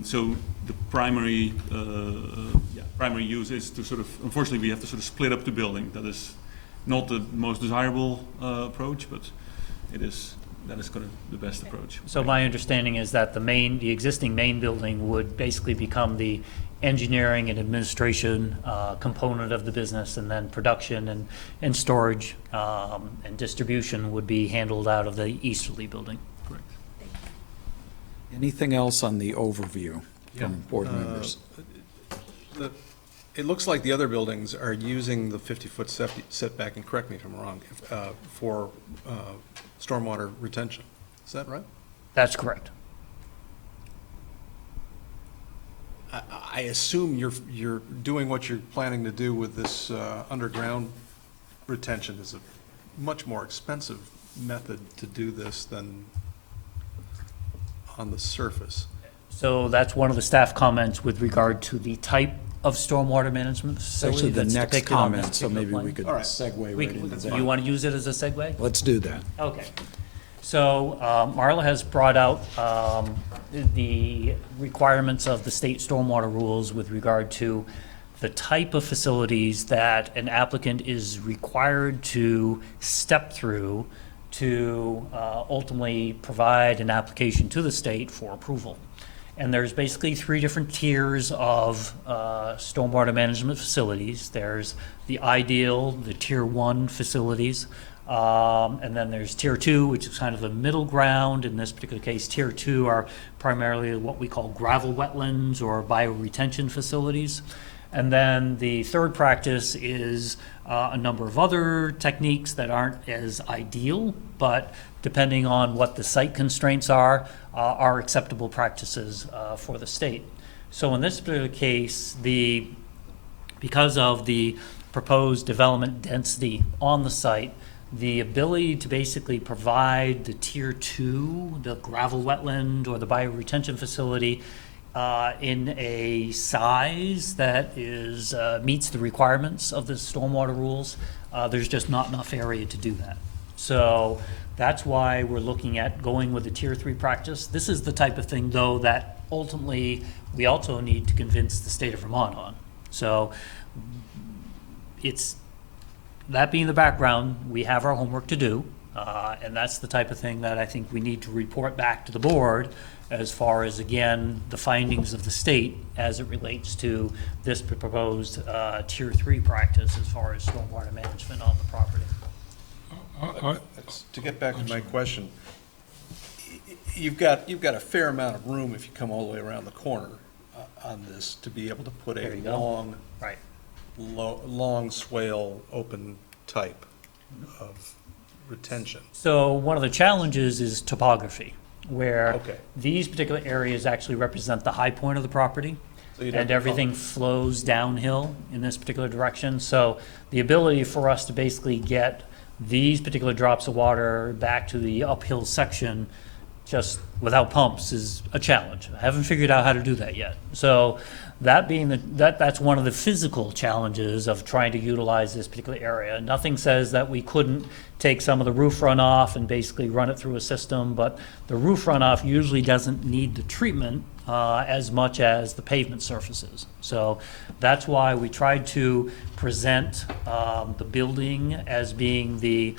So the primary use is to sort of, unfortunately we have to sort of split up the building. That is not the most desirable approach, but that is kind of the best approach. So my understanding is that the existing main building would basically become the engineering and administration component of the business, and then production and storage and distribution would be handled out of the easterly building. Correct. Anything else on the overview from board members? It looks like the other buildings are using the 50-foot setback, and correct me if I'm wrong, for stormwater retention. Is that right? That's correct. I assume you're doing what you're planning to do with this underground retention is a much more expensive method to do this than on the surface. So that's one of the staff comments with regard to the type of stormwater management It's facility actually the that's next depicted on this comment, so particular maybe plan. we could All right. segue right into that. You want to use it as a segue? Let's do that. Okay. So Marla has brought out the requirements of the state stormwater rules with regard to the type of facilities that an applicant is required to step through to ultimately provide an application to the state for approval. And there's basically three different tiers of stormwater management facilities. There's the ideal, the tier 1 facilities, and then there's tier 2, which is kind of the middle ground. In this particular case, tier 2 are primarily what we call gravel wetlands or bioretention facilities. And then the third practice is a number of other techniques that aren't as ideal, but depending on what the site constraints are acceptable practices for the state. So in this particular case, because of the proposed development density on the site, the ability to basically provide the tier 2, the gravel wetland or the bioretention facility in a size that is meets the requirements of the stormwater rules, there's just not enough area to do that. So that's why we're looking at going with the tier 3 practice. This is the type of thing, though, that ultimately we also need to convince the state of Vermont on. So it's, that being the background, we have our homework to do, and that's the type of thing that I think we need to report back to the board as far as, again, the findings of the state as it relates to this proposed tier 3 practice as far as stormwater management on the property. To get back to my question, you've got a fair amount of room if you come all the way around the corner on this to be able to put There a you go. Right. long swale, open type of retention. So one of the challenges is topography, where Okay. these particular areas actually represent the high point of the property, So you'd have and to everything flows downhill in this particular direction. So the ability for us to basically get these particular drops of water back to the uphill section just without pumps is a challenge. I haven't figured out how to do that yet. So that being that's one of the physical challenges of trying to utilize this particular area. Nothing says that we couldn't take some of the roof runoff and basically run it through a system, but the roof runoff usually doesn't need the treatment as much as the pavement surfaces. So that's why we tried to present the building as being the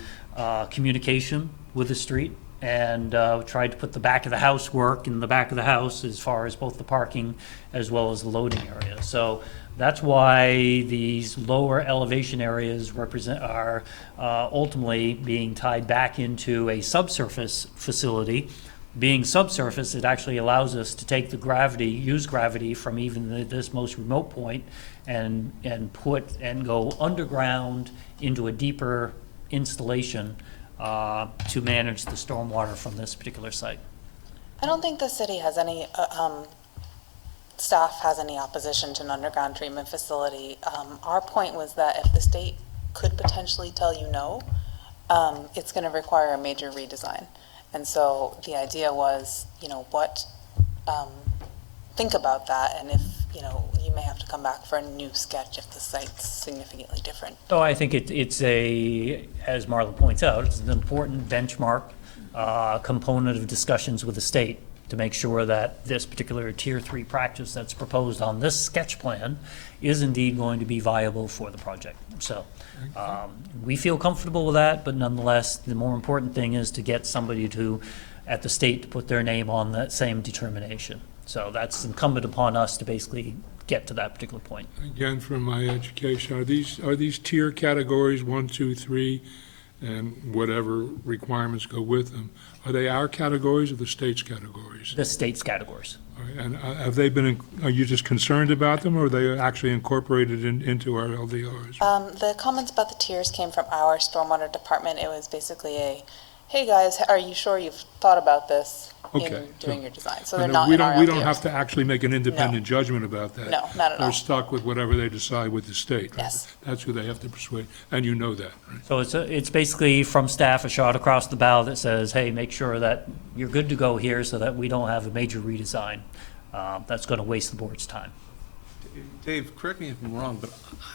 communication with the street, and tried to put the back of the house work in the back of the house as far as both the parking as well as the loading area. So that's why these lower elevation areas are ultimately being tied back into a subsurface facility. Being subsurface, it actually allows us to take the gravity, use gravity from even this most remote point and go underground into a deeper installation to manage the stormwater from this particular site. I don't think the city has any, staff has any opposition to an underground treatment facility. Our point was that if the state could potentially tell you no, it's going to require a major redesign. And so the idea was, think about that, and if, you may have to come back for a new sketch if the site's significantly different. So I think it's as Marla points out, it's an important benchmark component of discussions with the state to make sure that this particular tier 3 practice that's proposed on this sketch plan is indeed going to be viable for the project. So we feel comfortable with that, but nonetheless, the more important thing is to get somebody at the state to put their name on that same determination. So that's incumbent upon us to basically get to that particular point. Again, from my education, are these tier categories 1, 2, 3, and whatever requirements go with them? Are they our categories or the state's categories? The state's categories. All right, and have they been, are you just concerned about them, or are they actually incorporated into our LDRs? The comments about the tiers came from our stormwater department. It was basically hey guys, are you sure you've thought about this in Okay, doing so- your design? So they're And not we in our don't, we don't LDRs. have to actually make an independent judgment about that. No, not at all. They're stuck with whatever they decide with the state. right? Yes. That's who they have to persuade, and you know that, right? So it's basically from staff a shot across the bow that says, hey, make sure that you're good to go here so that we don't have a major redesign that's going to waste the board's time. Dave, correct me if I'm wrong, but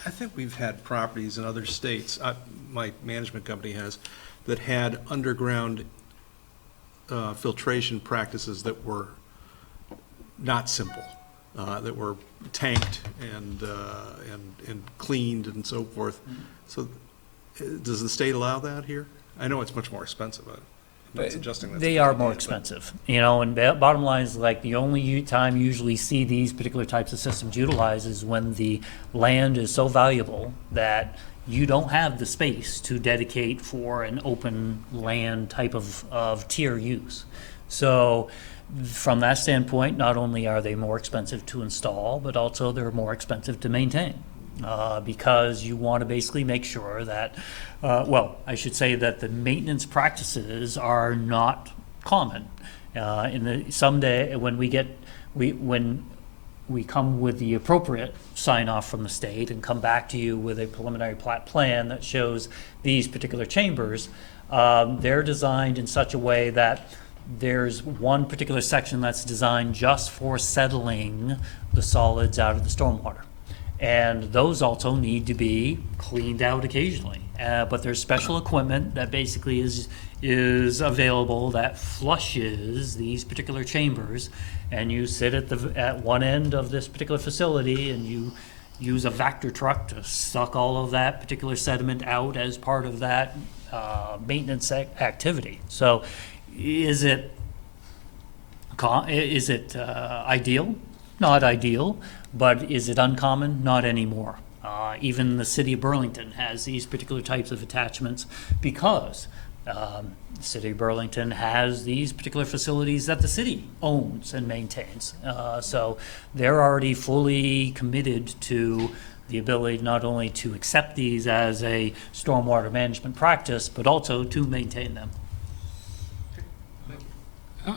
I think we've had properties in other states, my management company has, that had underground filtration practices that were not simple, that were tanked and cleaned and so forth. So does the state allow that here? I know it's much more expensive. I'm not suggesting that's. They are more expensive, and bottom line is, like, the only time you usually see these particular types of systems utilized is when the land is so valuable that you don't have the space to dedicate for an open land type of tier use. So from that standpoint, not only are they more expensive to install, but also they're more expensive to maintain. Because you want to basically make sure that, I should say that the maintenance practices are not common. Someday, when we come with the appropriate sign-off from the state and come back to you with a preliminary plat plan that shows these particular chambers, they're designed in such a way that there's one particular section that's designed just for settling the solids out of the stormwater. And those also need to be cleaned out occasionally. But there's special equipment that basically is available that flushes these particular chambers, and you sit at one end of this particular facility and you use a Vector truck to suck all of that particular sediment out as part of that maintenance activity. So is it ideal? Not ideal, but is it uncommon? Not anymore. Even the city of Burlington has these particular types of attachments because the city of Burlington has these particular facilities that the city owns and maintains. So they're already fully committed to the ability not only to accept these as a stormwater management practice, but also to maintain them.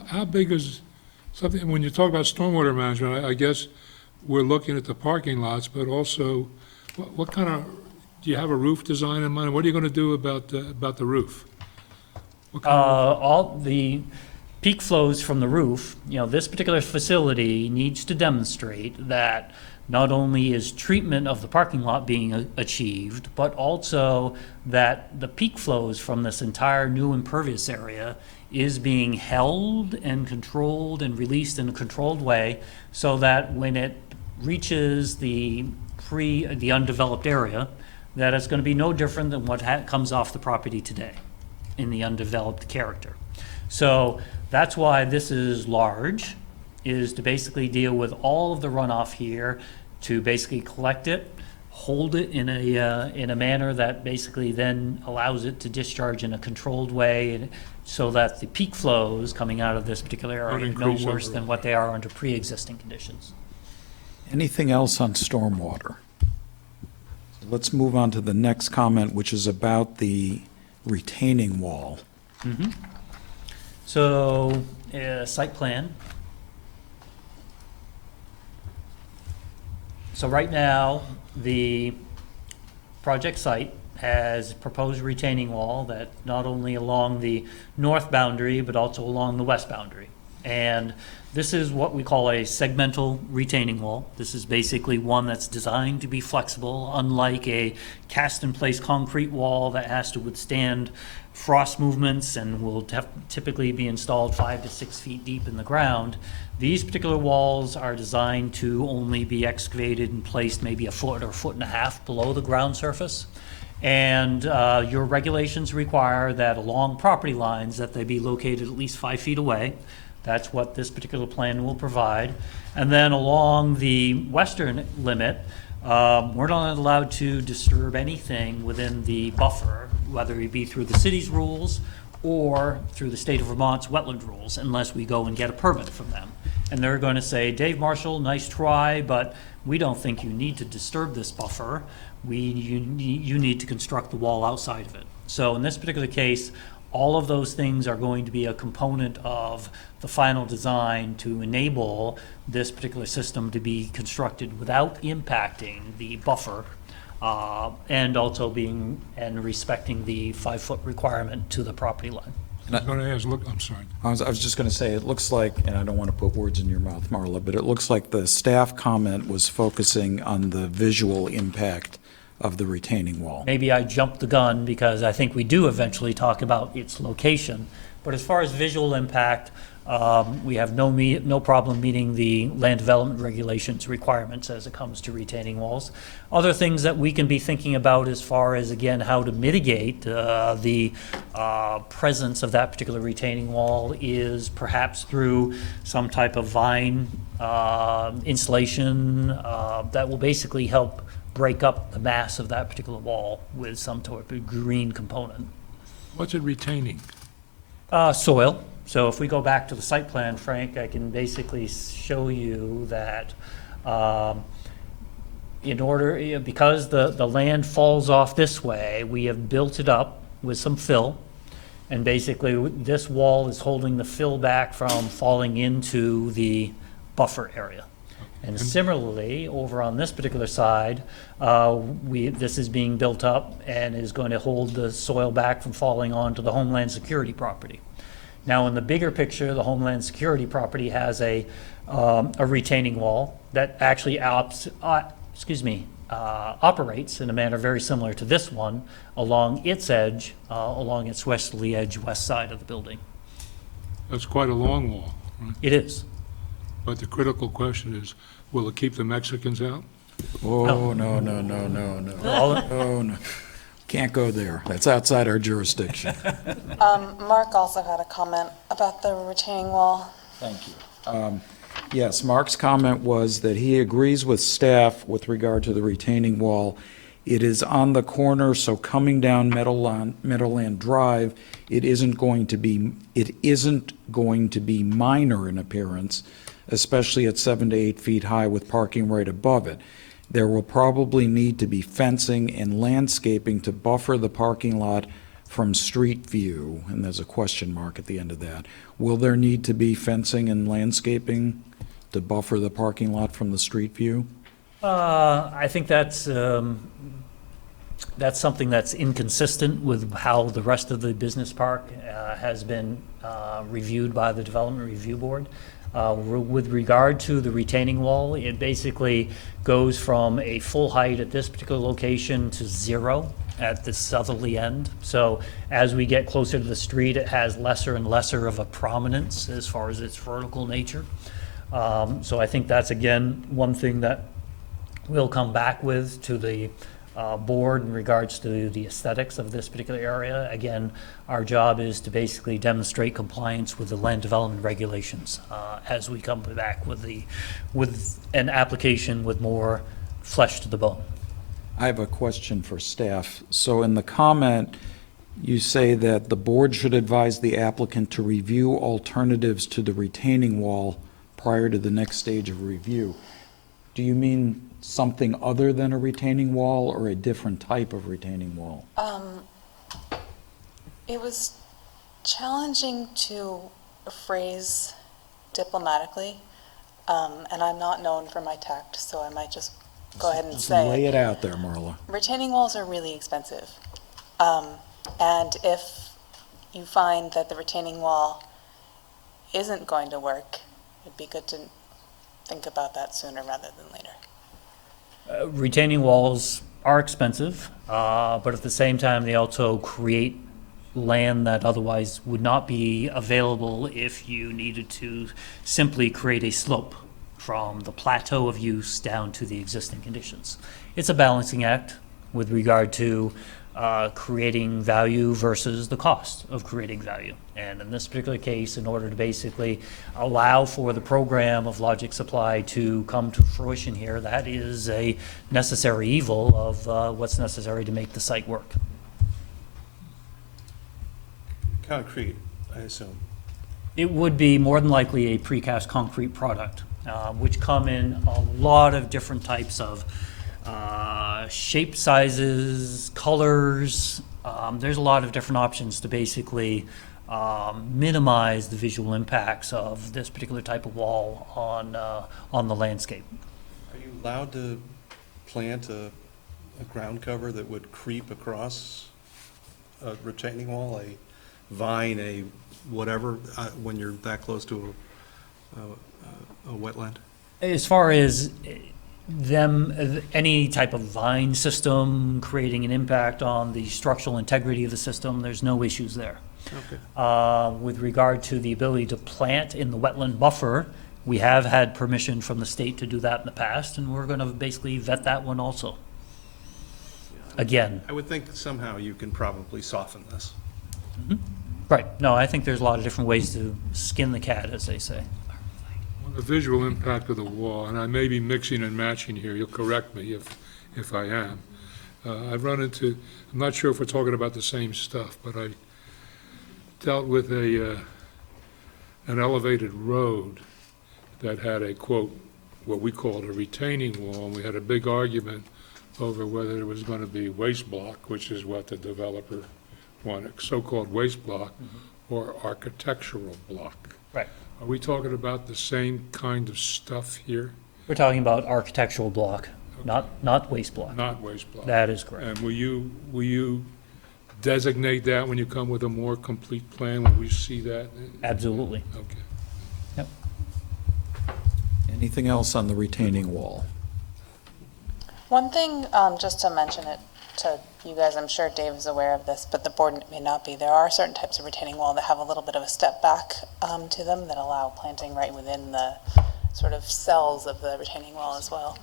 How big is something, when you talk about stormwater management, I guess we're looking at the parking lots, but also, what kind of, do you have a roof design in mind? What are you gonna do about the roof? What kind of- All the peak flows from the roof, this particular facility needs to demonstrate that not only is treatment of the parking lot being achieved, but also that the peak flows from this entire new impervious area is being held and controlled and released in a controlled way so that when it reaches the undeveloped area, that it's going to be no different than what comes off the property today in the undeveloped character. So that's why this is large, is to basically deal with all of the runoff here, to basically collect it, hold it in a manner that basically then allows it to discharge in a controlled way, so that the peak flows coming out of this particular area are no increase worse over- than what they are under pre-existing conditions. Anything else on stormwater? Let's move on to the next comment, which is about the retaining wall. So, site plan. So right now, the project site has proposed retaining wall that not only along the north boundary, but also along the west boundary. And this is what we call a segmental retaining wall. This is basically one that's designed to be flexible, unlike a cast-in-place concrete wall that has to withstand frost movements and will typically be installed 5 to 6 feet deep in the ground. These particular walls are designed to only be excavated and placed maybe a foot or a foot and a half below the ground surface. And your regulations require that along property lines that they be located at least 5 feet away. That's what this particular plan will provide. And then along the western limit, we're not allowed to disturb anything within the buffer, whether it be through the city's rules or through the state of Vermont's wetland rules, unless we go and get a permit from them. And they're going to say, Dave Marshall, nice try, but we don't think you need to disturb this buffer. You need to construct the wall outside of it. So in this particular case, all of those things are going to be a component of the final design to enable this particular system to be constructed without impacting the buffer, and also respecting the 5-foot requirement to the property line. I'm gonna ask, look, I'm sorry. I was just going to say, it looks like, and I don't want to put words in your mouth, Marla, but it looks like the staff comment was focusing on the visual impact of the retaining wall. Maybe I jumped the gun because I think we do eventually talk about its location. But as far as visual impact, we have no problem meeting the land development regulations requirements as it comes to retaining walls. Other things that we can be thinking about as far as, again, how to mitigate the presence of that particular retaining wall is perhaps through some type of vine installation that will basically help break up the mass of that particular wall with some sort of green component. What's it retaining? Soil So if we go back to the site plan, Frank, I can basically show you that because the land falls off this way, we have built it up with some fill. And basically, this wall is holding the fill back from falling into the buffer area. And similarly, over on this particular side, this is being built up and is going to hold the soil back from falling onto the Homeland Security property. Now, in the bigger picture, the Homeland Security property has a retaining wall that actually operates in a manner very similar to this one along its edge, along its westerly edge, west side of the building. That's quite a long wall, right? It is. But the critical question is, will it keep the Mexicans out? Oh, no. All- Oh, no. Can't go there. That's outside our jurisdiction. Mark also had a comment about the retaining wall. Thank you. Yes, Mark's comment was that he agrees with staff with regard to the retaining wall. It is on the corner, so coming down Meadowland Drive, it isn't going to be minor in appearance, especially at 7 to 8 feet high with parking right above it. There will probably need to be fencing and landscaping to buffer the parking lot from street view, and there's a question mark at the end of that. Will there need to be fencing and landscaping to buffer the parking lot from the street view? I think that's something that's inconsistent with how the rest of the business park has been reviewed by the Development Review Board. With regard to the retaining wall, it basically goes from a full height at this particular location to 0 at the southerly end. So as we get closer to the street, it has lesser and lesser of a prominence as far as its vertical nature. So I think that's, again, one thing that we'll come back with to the board in regards to the aesthetics of this particular area. Again, our job is to basically demonstrate compliance with the land development regulations as we come back with an application with more flesh to the bone. I have a question for staff. So in the comment, you say that the board should advise the applicant to review alternatives to the retaining wall prior to the next stage of review. Do you mean something other than a retaining wall or a different type of retaining wall? It was challenging to phrase diplomatically, and I'm not known for my tact, so I might just go ahead and Just say lay it out there, Marla. retaining walls are really expensive. And if you find that the retaining wall isn't going to work, it'd be good to think about that sooner rather than later. Retaining walls are expensive, but at the same time, they also create land that otherwise would not be available if you needed to simply create a slope from the plateau of use down to the existing conditions. It's a balancing act with regard to creating value versus the cost of creating value. And in this particular case, in order to basically allow for the program of Logic Supply to come to fruition here, that is a necessary evil of what's necessary to make the site work. Concrete, I assume. It would be more than likely a precast concrete product, which come in a lot of different types of shape, sizes, colors. There's a lot of different options to basically minimize the visual impacts of this particular type of wall on the landscape. Are you allowed to plant a ground cover that would creep across a retaining wall, a vine, a whatever, when you're that close to a wetland? As far as any type of vine system creating an impact on the structural integrity of the system, there's no issues there. Okay. With regard to the ability to plant in the wetland buffer, we have had permission from the state to do that in the past, and we're going to basically vet that one also. Again, I would think that somehow you can probably soften this. right, no, I think there's a lot of different ways to skin the cat, as they say. On the visual impact of the wall, and I may be mixing and matching here, you'll correct me if I am. I've run into, I'm not sure if we're talking about the same stuff, but I dealt with a an elevated road that had a, quote, what we called a retaining wall, and we had a big argument over whether it was going to be waste block, which is what the developer wanted, so-called waste block, or architectural block. Right. Are we talking about the same kind of stuff here? We're talking about architectural block, not waste block. Not waste block? That is correct. And will you designate that when you come with a more complete plan, when we see that? Absolutely. Okay. Yep. Anything else on the retaining wall? One thing, just to mention it to you guys, I'm sure Dave is aware of this, but the board may not be. There are certain types of retaining wall that have a little bit of a step back to them that allow planting right within the sort of cells of the retaining wall as well.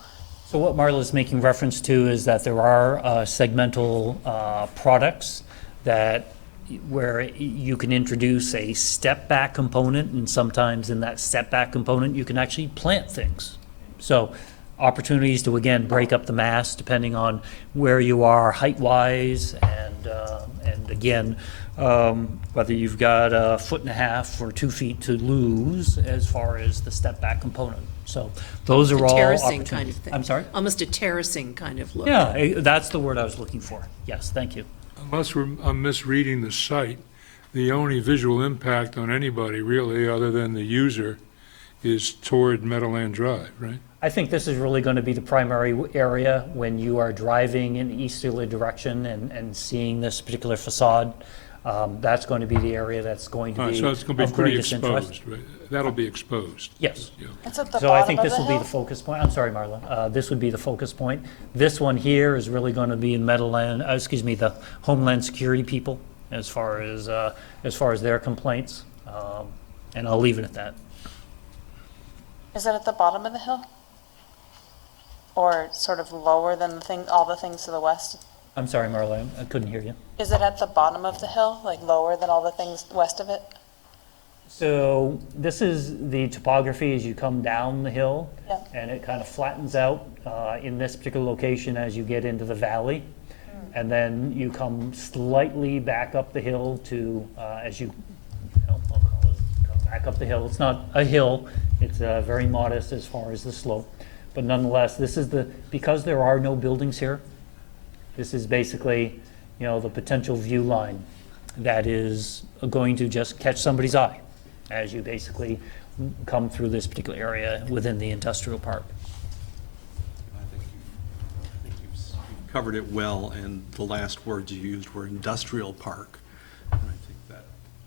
So what Marla's making reference to is that there are segmental products that where you can introduce a step back component, and sometimes in that step back component you can actually plant things. So opportunities to again break up the mass depending on where you are height wise, and again whether you've got 1.5 feet or 2 feet to lose as far as the step back component. So those are all Terracing opportunities. kind of thing. I'm sorry? Almost a terracing kind of look. Yeah, that's the word I was looking for. Yes, thank you. Unless I'm misreading the site, the only visual impact on anybody really, other than the user, is toward Meadowland Drive, right? I think this is really going to be the primary area when you are driving in the easterly direction and seeing this particular facade. That's going to be the area that's going to All right, be so it's going to be of pretty greatest interest. exposed, right? That'll be exposed. Yes. Yeah. It's at the So I bottom think of this the will be hill? the focus point. I'm sorry, Marla. This would be the focus point. This one here is really going to be in Meadowland, the Homeland Security people as far as their complaints. And I'll leave it at that. Is it at the bottom of the hill? Or sort of lower than all the things to the west? I'm sorry, Marla, I couldn't hear you. Is it at the bottom of the hill, like lower than all the things west of it? So this is the topography as you come down the hill. Yep. And it kind of flattens out in this particular location as you get into the valley. And then you come slightly back up the hill to, as you, I'll call it, come back up the hill. It's not a hill, it's very modest as far as the slope. But nonetheless, because there are no buildings here, this is basically, the potential view line that is going to just catch somebody's eye as you basically come through this particular area within the industrial park. I think you've covered it well, and the last words you used were industrial park. And I think that,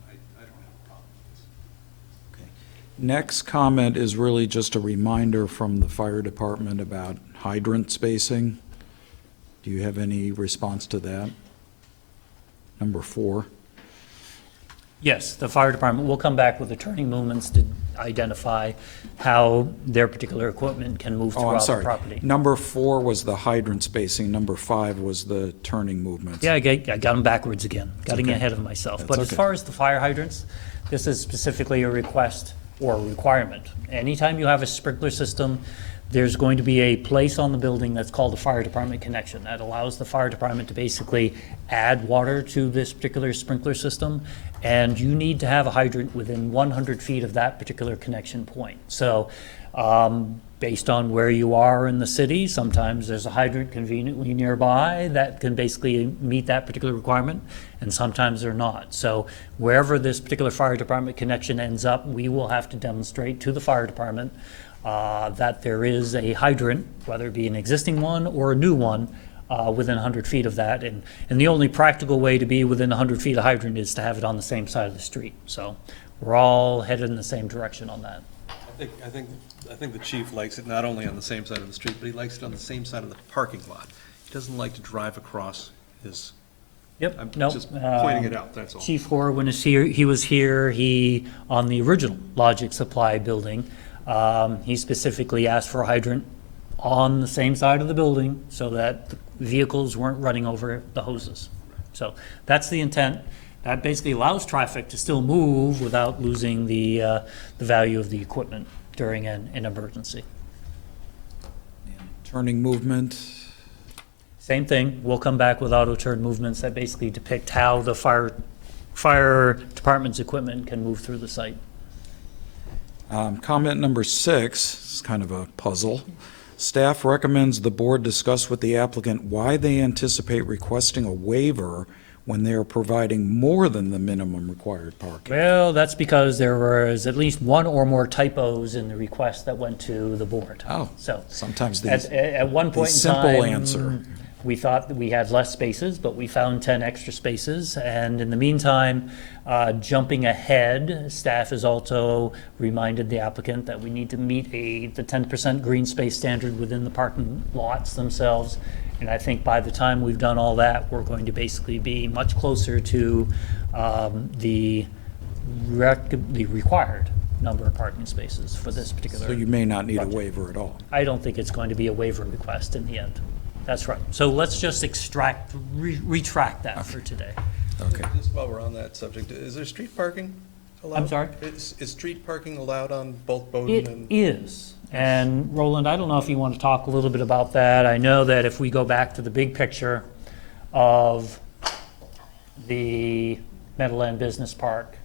I don't have a problem with this. Next comment is really just a reminder from the fire department about hydrant spacing. Do you have any response to that? Number 4. Yes, the fire department will come back with the turning movements to identify how their particular equipment can move Oh, I'm throughout the sorry. property. Number 4 was the hydrant spacing. Number 5 was the turning movements. Yeah, I got them backwards again, getting okay. ahead of myself. That's But as okay. far as the fire hydrants, this is specifically a request or a requirement. Anytime you have a sprinkler system, there's going to be a place on the building that's called a fire department connection. That allows the fire department to basically add water to this particular sprinkler system. And you need to have a hydrant within 100 feet of that particular connection point. So based on where you are in the city, sometimes there's a hydrant conveniently nearby that can basically meet that particular requirement, and sometimes they're not. So wherever this particular fire department connection ends up, we will have to demonstrate to the fire department that there is a hydrant, whether it be an existing one or a new one, within 100 feet of that. And the only practical way to be within 100 feet of hydrant is to have it on the same side of the street. So we're all headed in the same direction on that. I think the chief likes it not only on the same side of the street, but he likes it on the same side of the parking lot. He doesn't like to drive across his, I'm Yep, no. just pointing it out, that's all. Chief Horwin is here, he was here, on the original Logic Supply building, he specifically asked for a hydrant on the same side of the building so that the vehicles weren't running over the hoses. So that's the intent. That basically allows traffic to still move without losing the value of the equipment during an emergency. Turning movement. Same thing, we'll come back with auto turn movements that basically depict how the fire department's equipment can move through the site. Comment number 6 is kind of a puzzle. Staff recommends the board discuss with the applicant why they anticipate requesting a waiver when they are providing more than the minimum required parking. Well, that's because there was at least one or more typos in the request that went to the board. Oh, So, sometimes at one point in simple time, answer. we thought that we had less spaces, but we found 10 extra spaces. And in the meantime, jumping ahead, staff has also reminded the applicant that we need to meet the 10% green space standard within the parking lots themselves. And I think by the time we've done all that, we're going to basically be much closer to the required number of parking spaces for this particular. So you may not need a waiver at all. I don't think it's going to be a waiver request in the end. That's right. So let's just retract that for today. Okay. Just while we're on that subject, is there street parking allowed? I'm sorry? Is street parking allowed on both Bowdoin It and? is. And Roland, I don't know if you want to talk a little bit about that. I know that if we go back to the big picture of the Meadowland Business Park,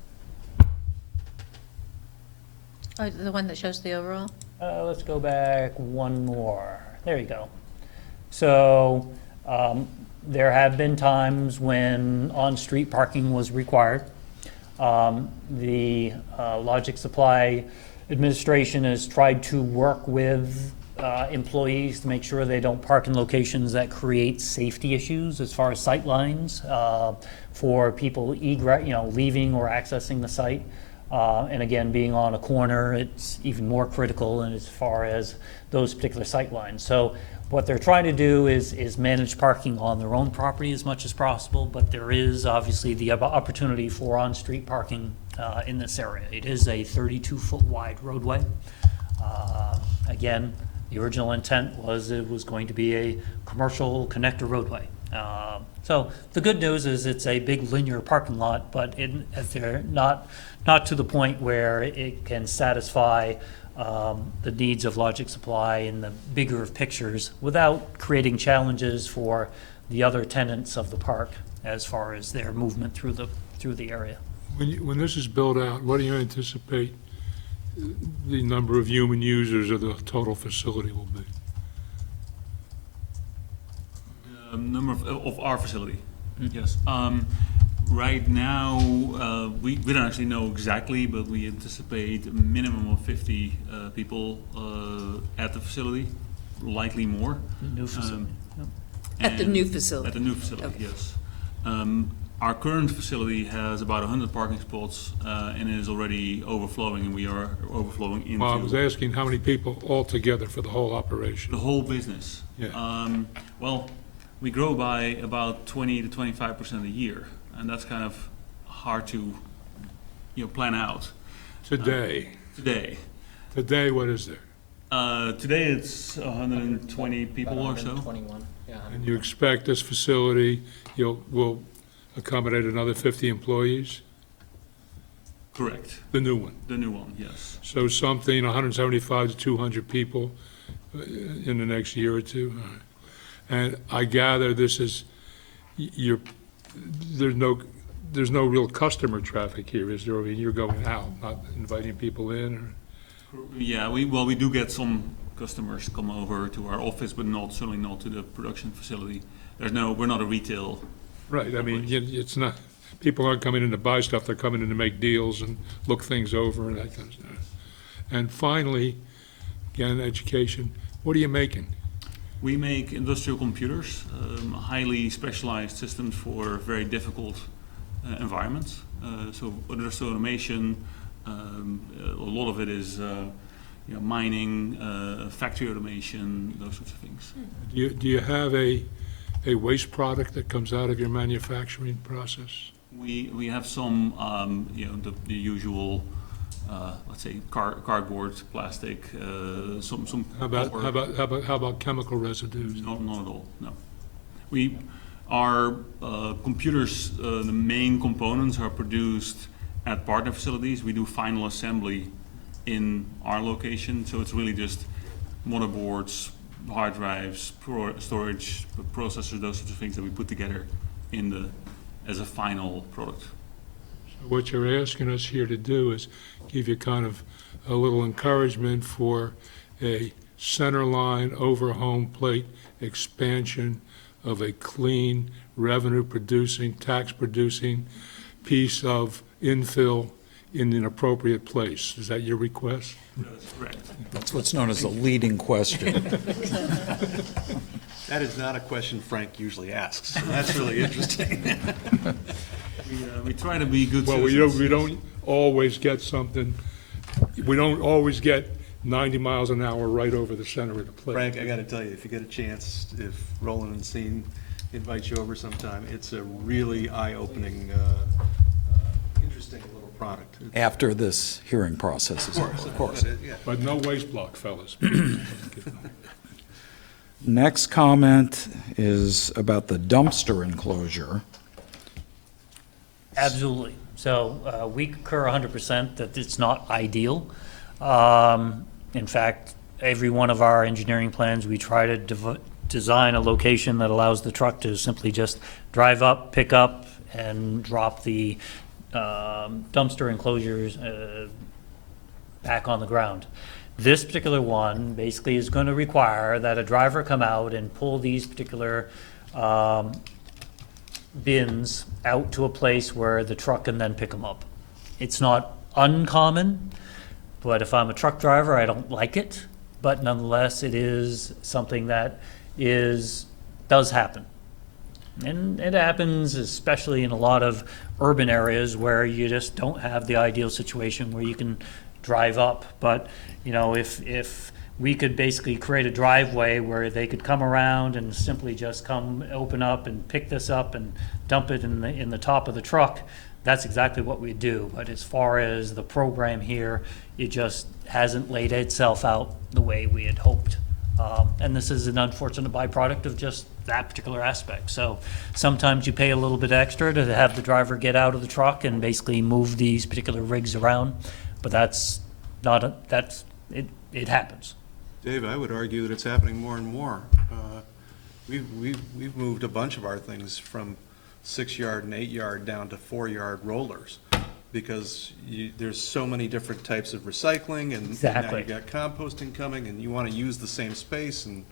Oh, the one that shows the overall? let's go back one more. There you go. So, there have been times when on-street parking was required. The Logic Supply Administration has tried to work with employees to make sure they don't park in locations that create safety issues as far as sight lines for people leaving or accessing the site. And again, being on a corner, it's even more critical and as far as those particular sight lines. So what they're trying to do is manage parking on their own property as much as possible, but there is obviously the opportunity for on-street parking in this area. It is a 32-foot wide roadway. Again, the original intent was it was going to be a commercial connector roadway. So the good news is it's a big linear parking lot, but they're not to the point where it can satisfy the needs of Logic Supply in the bigger pictures without creating challenges for the other tenants of the park as far as their movement through the area. When this is built out, what do you anticipate the number of human users of the total facility will be? Number of our facility, yes. Right now, we don't actually know exactly, but we anticipate a minimum of 50 people at the facility, likely more. New facility. At the And- new facility? At the new facility, Okay. yes. Our current facility has about 100 parking spots and is already overflowing, and we are overflowing into Well, I was asking how many people altogether for the whole operation? the whole business. Yeah. Well, we grow by about 20 to 25% a year, and that's kind of hard to, plan out. Today, Today, what is there? today it's 120 people or so. 21, yeah. And you expect this facility, will accommodate another 50 employees? Correct, The new one? the new one, yes. So something, 175 to 200 people in the next year or two? All right. And I gather this is, there's no real customer traffic here, is there? I mean, you're going out, not inviting people in, or? Yeah, we do get some customers come over to our office, but certainly not to the production facility. We're not a retail. Right, I mean, it's not, people aren't coming in to buy stuff, they're coming in to make deals and look things over and that kind of stuff. And finally, again, education, what are you making? We make industrial computers, highly specialized systems for very difficult environments. So industrial automation, a lot of it is mining, factory automation, those sorts of things. Do you have a waste product that comes out of your manufacturing process? We have some, the usual, let's say cardboard, plastic, some. How about, copper. how about chemical residues? Not at all, no. Our computers, the main components are produced at partner facilities. We do final assembly in our location, so it's really just motherboards, hard drives, storage, processors, those sorts of things that we put together as a final product. So what you're asking us here to do is give you kind of a little encouragement for a center line over home plate expansion of a clean, revenue-producing, tax-producing piece of infill in an appropriate place. Is that your request? That's correct. That's what's known as a leading question. That is not a question Frank usually asks, so that's really interesting. We try to be good Well, citizens. we don't always get something, we don't always get 90 miles an hour right over the center of the plate. Frank, I gotta tell you, if you get a chance, if Roland and Scene invite you over sometime, it's a really eye-opening, interesting little product. After this hearing process is over, of course. Yeah. But no waste block, fellas. Next comment is about the dumpster enclosure. Absolutely. So we concur 100% that it's not ideal. In fact, every one of our engineering plans, we try to design a location that allows the truck to simply just drive up, pick up, and drop the dumpster enclosures back on the ground. This particular one basically is going to require that a driver come out and pull these particular bins out to a place where the truck can then pick them up. It's not uncommon, but if I'm a truck driver, I don't like it. But nonetheless, it is something that does happen. And it happens especially in a lot of urban areas where you just don't have the ideal situation where you can drive up. But, you know, if we could basically create a driveway where they could come around and simply just come open up and pick this up and dump it in the top of the truck, that's exactly what we do. But as far as the program here, it just hasn't laid itself out the way we had hoped. And this is an unfortunate byproduct of just that particular aspect. So sometimes you pay a little bit extra to have the driver get out of the truck and basically move these particular rigs around, but it happens. Dave, I would argue that it's happening more and more. We've moved a bunch of our things from 6-yard and 8-yard down to 4-yard rollers because there's so many different types of recycling and now Exactly. you've got composting coming and you want to use the same space and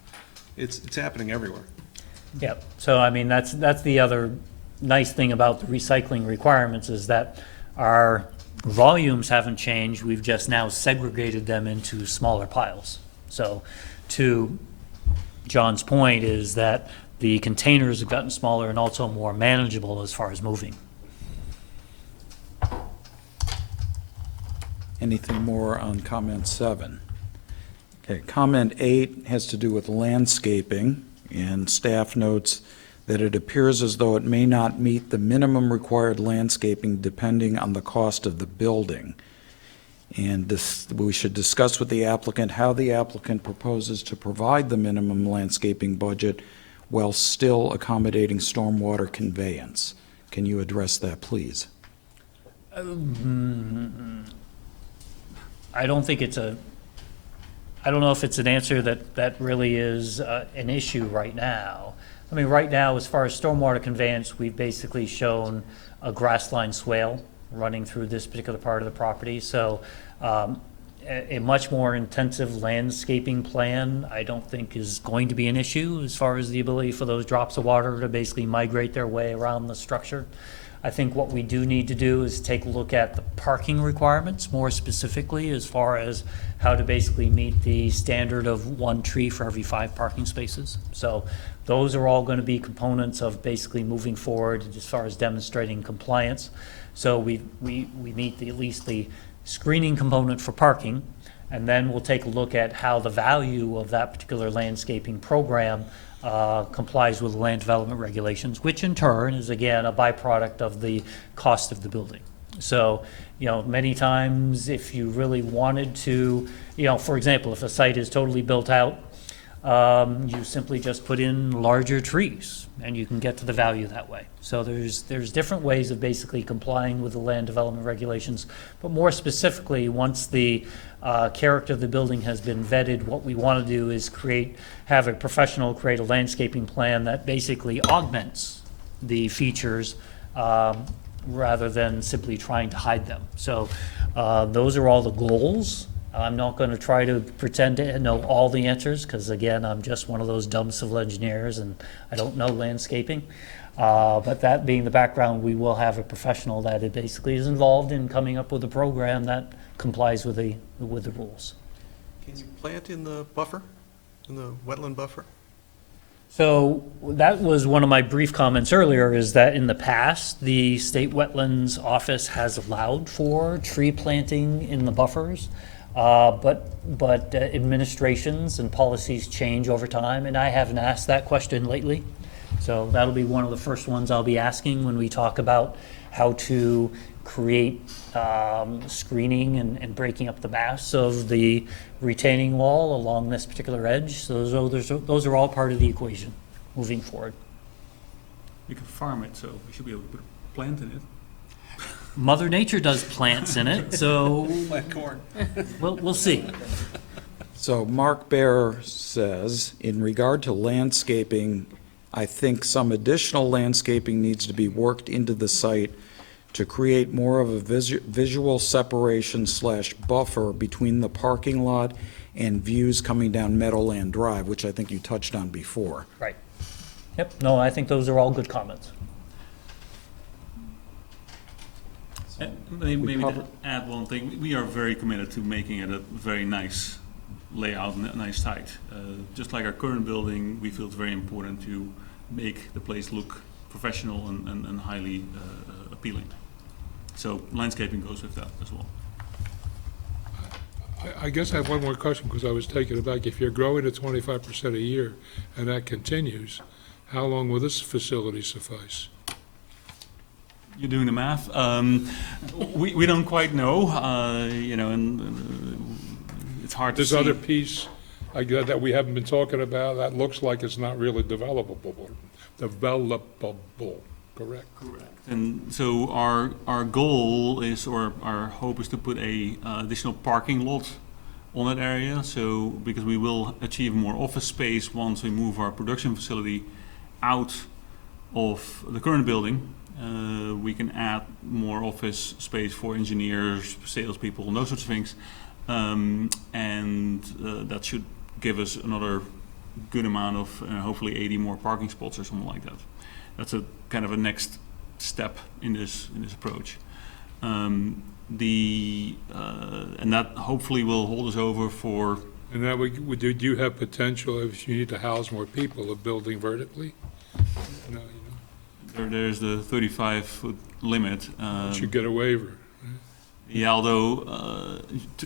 it's happening everywhere. Yep, so I mean, that's the other nice thing about the recycling requirements is that our volumes haven't changed, we've just now segregated them into smaller piles. So to John's point is that the containers have gotten smaller and also more manageable as far as moving. Anything more on comment 7? Okay, comment 8 has to do with landscaping, and staff notes that it appears as though it may not meet the minimum required landscaping depending on the cost of the building. And we should discuss with the applicant how the applicant proposes to provide the minimum landscaping budget while still accommodating stormwater conveyance. Can you address that, please? I don't think I don't know if it's an answer that really is an issue right now. I mean, right now, as far as stormwater conveyance, we've basically shown a grass-lined swale running through this particular part of the property. So a much more intensive landscaping plan, I don't think is going to be an issue as far as the ability for those drops of water to basically migrate their way around the structure. I think what we do need to do is take a look at the parking requirements more specifically as far as how to basically meet the standard of 1 tree for every 5 parking spaces. So those are all going to be components of basically moving forward as far as demonstrating compliance. So we meet at least the screening component for parking, and then we'll take a look at how the value of that particular landscaping program complies with land development regulations, which in turn is again a byproduct of the cost of the building. So, you know, many times if you really wanted to, you know, for example, if a site is totally built out, you simply just put in larger trees and you can get to the value that way. So there's different ways of basically complying with the land development regulations, but more specifically, once the character of the building has been vetted, what we want to do is have a professional create a landscaping plan that basically augments the features rather than simply trying to hide them. So those are all the goals. I'm not going to try to pretend to know all the answers, because again, I'm just one of those dumb civil engineers and I don't know landscaping. But that being the background, we will have a professional that it basically is involved in coming up with a program that complies with the rules. Can you plant in the buffer, in the wetland buffer? So that was one of my brief comments earlier, is that in the past, the State Wetlands Office has allowed for tree planting in the buffers. But administrations and policies change over time, and I haven't asked that question lately. So that'll be one of the first ones I'll be asking when we talk about how to create screening and breaking up the mass of the retaining wall along this particular edge. So those are all part of the equation moving forward. We can farm it, so we should be able to put a plant in it. Mother Nature does plants in it, so Plant corn. we'll see. So Mark Bear says, in regard to landscaping, I think some additional landscaping needs to be worked into the site to create more of a visual separation / buffer between the parking lot and views coming down Meadowland Drive, which I think you touched on before. Right. Yep, no, I think those are all good comments. Maybe to covered- add one thing, we are very committed to making it a very nice layout and a nice site. Just like our current building, we feel it's very important to make the place look professional and highly appealing. So landscaping goes with that as well. I guess I have one more question, because I was taken aback. If you're growing at 25% a year and that continues, how long will this facility suffice? You're doing the math. We don't quite know, and it's hard to This see. other piece that we haven't been talking about, that looks like it's not really developable, correct? Correct. And so our goal is, or our hope is to put a additional parking lot on that area. So because we will achieve more office space once we move our production facility out of the current building. We can add more office space for engineers, salespeople, and those sorts of things. That should give us another good amount of, hopefully 80 more parking spots or something like that. That's a kind of a next step in this approach. And that hopefully will hold us over for. And that do you have potential, if you need to house more people, of building vertically? No, There's the 35-foot limit. you should get a waiver. Yeah, although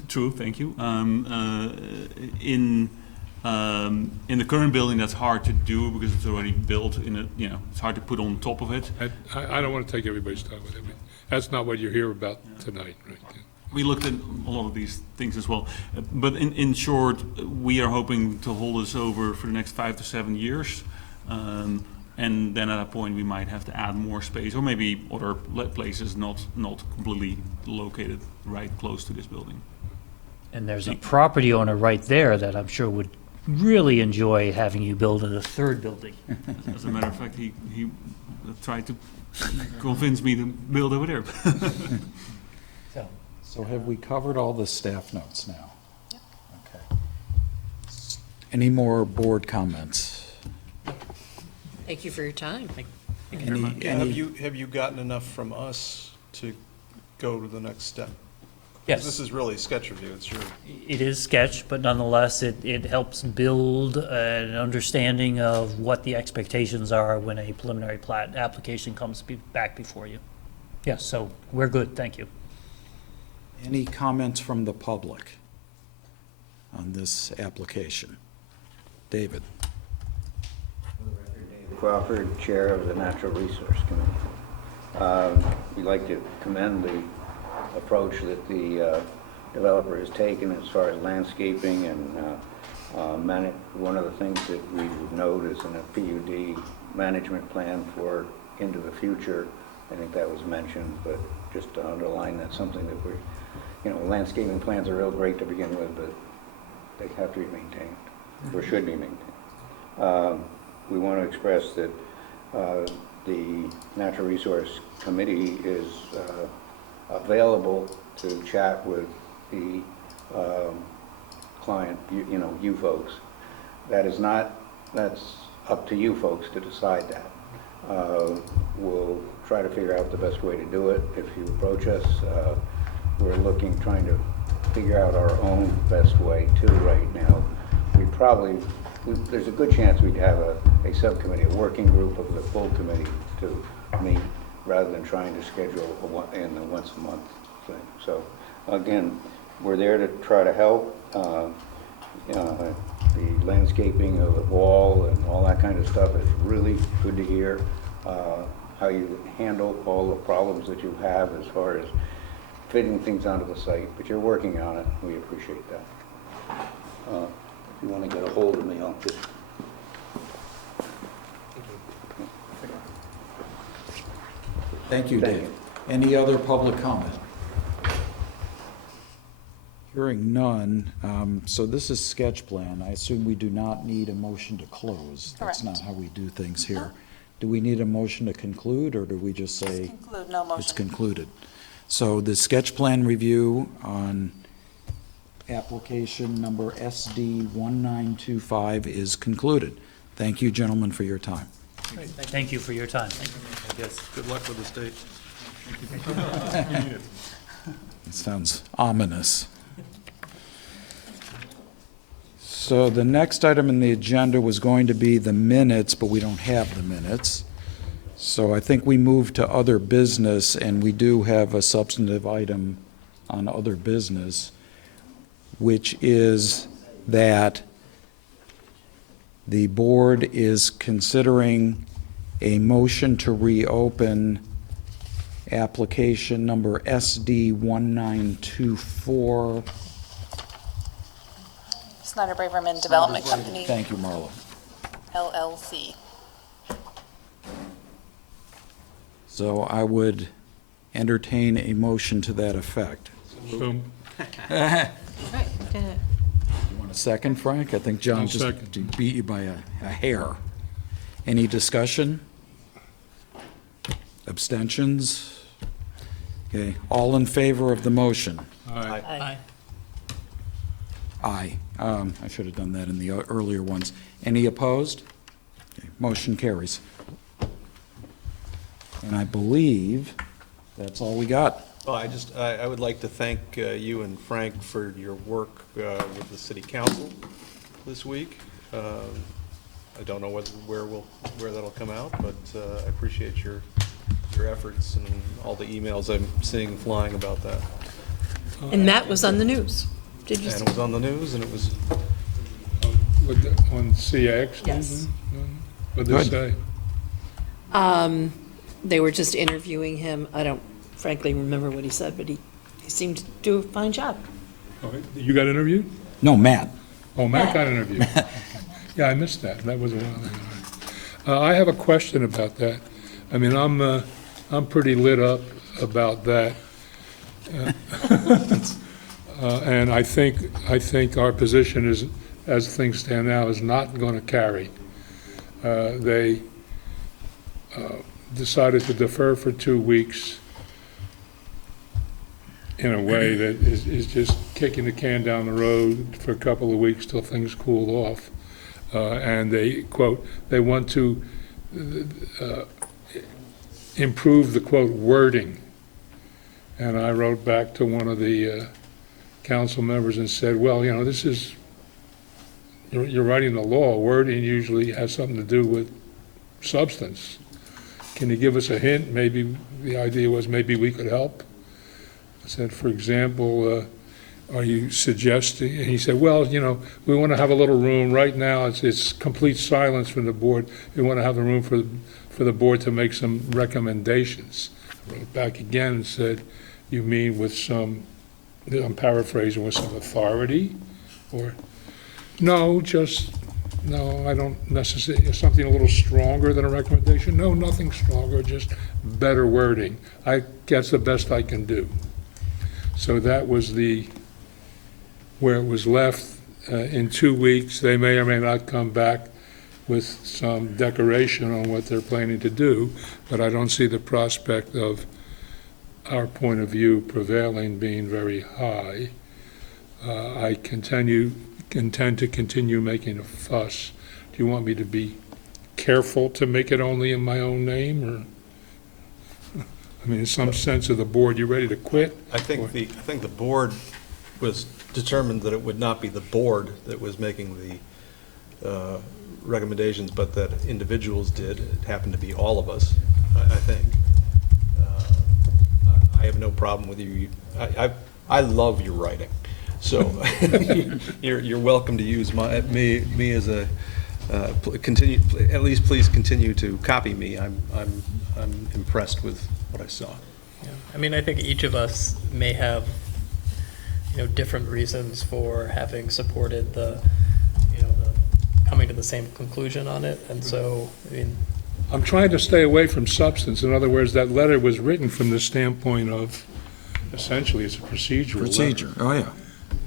true, thank you. In the current building, that's hard to do because it's already built in a. It's hard to put on top of it. I don't want to take everybody's time with it, but that's not what you're here about tonight, right? We looked at a lot of these things as well, but in short, we are hoping to hold this over for the next 5 to 7 years. And then at that point, we might have to add more space, or maybe other places not completely located right close to this building. And there's a property owner right there that I'm sure would really enjoy having you build a third building. As a matter of fact, he tried to convince me to build over there. So have we covered all the staff notes now? Okay. Any more board comments? Thank you for your time. Have you gotten enough from us to go to the next step? Yes. This is really sketch review, it's your. It is sketch, but nonetheless, it helps build an understanding of what the expectations are when a preliminary plat application comes back before you. Yes, so we're good, thank you. Any comments from the public on this application? David? Crawford, Chair of the Natural Resource Committee. We'd like to commend the approach that the developer has taken as far as landscaping and one of the things that we would note is in a PUD management plan for into the future. I think that was mentioned, but just to underline that's something that landscaping plans are real great to begin with, but they have to be maintained, or should be maintained. We want to express that the Natural Resource Committee is available to chat with the client, you folks. That's up to you folks to decide that. We'll try to figure out the best way to do it. If you approach us, we're trying to figure out our own best way too right now. There's a good chance we'd have a subcommittee, a working group of the full committee to meet rather than trying to schedule a once a month thing. So again, we're there to try to help. The landscaping of the wall and all that kind of stuff is really good to hear. How you handle all the problems that you have as far as fitting things onto the site, but you're working on it. We appreciate that. If you want to get a hold of me, I'll just... Thank you, Thank Dave. you. Any other public comment? Hearing none, so this is sketch plan. I assume we do not need a motion to close. That's not Correct. how we do things here. Do we need a motion to conclude, or do we just say Conclude, no motion. it's concluded? So the sketch plan review on application number SD 1925 is concluded. Thank you, gentlemen, for your time. Thank you for your time. I guess, good luck with this date. It sounds ominous. So the next item in the agenda was going to be the minutes, but we don't have the minutes. So I think we move to other business, and we do have a substantive item on other business, which is that the board is considering a motion to reopen application number SD 1924. Snyder Braverman Development Company, Thank you, Marlo. LLC. So I would entertain a motion to that effect. Boom. Right, did it. You want a second, Frank? I think John I'll just second. beat you by a hair. Any discussion? Abstentions? Okay, all in favor of the motion? Aye. Aye. Aye. I should have done that in the earlier ones. Any opposed? Okay, motion carries. And I believe that's all we got. Well, I would like to thank you and Frank for your work with the city council this week. I don't know where that'll come out, but I appreciate your efforts and all the emails I'm seeing flying about that. And that was on the news. Did you And see? it was on the news, and it was, On CX? Yes. What'd they say? They were just interviewing him. I don't frankly remember what he said, but he seemed to do a fine job. Oh, you got interviewed? No, Matt. Oh, Matt got interviewed. Okay. Yeah, I missed that. That was a while ago. I have a question about that. I mean, I'm pretty lit up about that. And I think our position is, as things stand now, is not going to carry. They decided to defer for 2 weeks in a way that is just kicking the can down the road for a couple of weeks till things cool off. And they, quote, they want to improve the, quote, wording. And I wrote back to one of the council members and said, well, you know, this is, you're writing the law. Wording usually has something to do with substance. Can you give us a hint? Maybe the idea was maybe we could help. I said, for example, are you suggesting, and he said, well, you know, we want to have a little room. Right now, it's complete silence from the board. We want to have the room for the board to make some recommendations. I wrote back again and said, you mean with some, I'm paraphrasing, with some authority? Or, no, I don't necessarily, something a little stronger than a recommendation? No, nothing stronger, just better wording. That's the best I can do. So that was where it was left. In 2 weeks, they may or may not come back with some decoration on what they're planning to do, but I don't see the prospect of our point of view prevailing being very high. I intend to continue making a fuss. Do you want me to be careful to make it only in my own name, or, I mean, in some sense of the board, you ready to quit? I think the board was determined that it would not be the board that was making the recommendations, but that individuals did. It happened to be all of us, I think. I have no problem with you. I love your writing, so you're welcome to use me as a continue. At least please continue to copy me. I'm impressed with what I saw. Yeah. I mean, I think each of us may have, different reasons for having supported the coming to the same conclusion on it, and so, I mean. I'm trying to stay away from substance. In other words, that letter was written from the standpoint of, essentially, it's a procedural letter. Procedure, oh, yeah.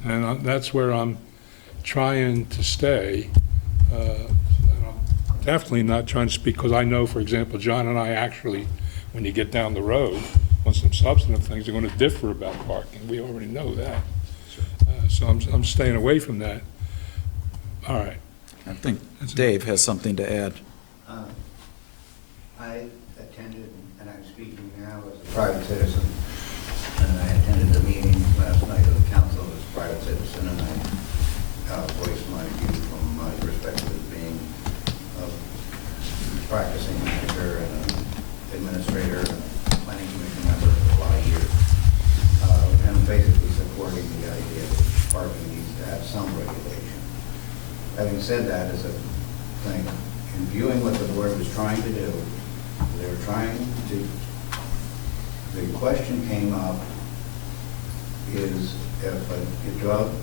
And that's where I'm trying to stay. And I'm definitely not trying to speak, because I know, for example, John and I actually, when you get down the road, on some substantive things, are going to differ about parking. We already know that. So I'm staying away from that. All right. I think Dave has something to add. I attended, and I'm speaking now as a private citizen, and I attended the meeting last night of the council as a private citizen, and I voiced my view from my perspective as being a practicing manager and an administrator and a planning commission member for a lot of years, and basically supporting the idea that parking needs to have some regulation. Having said that, as a thing, in viewing what the board was trying to do, they were trying to, the question came up is if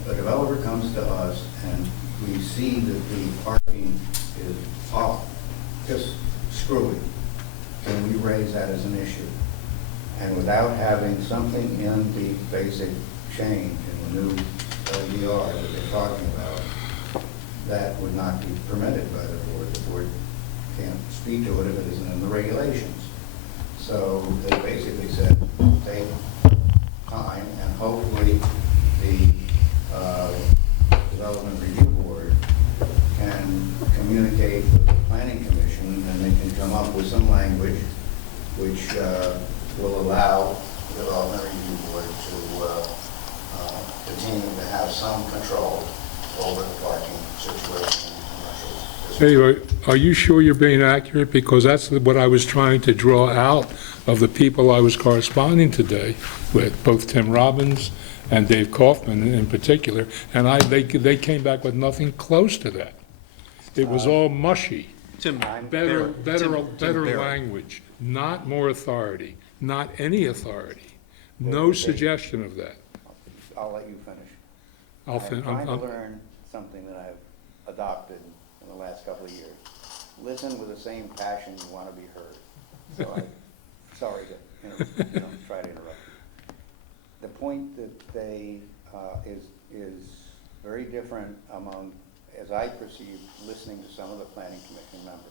a developer comes to us and we see that the parking is off, just screwy, can we raise that as an issue? And without having something in the basic change in the new LDR that they're talking about, that would not be permitted by the board. The board can't speak to it if it isn't in the regulations. So they basically said, take time, and hopefully the Development Review Board can communicate with the Planning Commission, and they can come up with some language which will allow the Development Review Board to continue to have some control over the parking situation in commercial. Anyway, are you sure you're being accurate? Because that's what I was trying to draw out of the people I was corresponding today with, both Tim Robbins and Dave Kaufman in particular, and they came back with nothing close to that. It was all mushy. Tim, Better Barry. language, not more authority, not any authority. No suggestion of that. I'll let you finish. I'll fin- I'm trying to I'm- learn something that I've adopted in the last couple of years. Listen with the same passion you want to be heard. So I'm sorry to try to interrupt you. The point that they is very different among, as I perceive, listening to some of the Planning Commission members.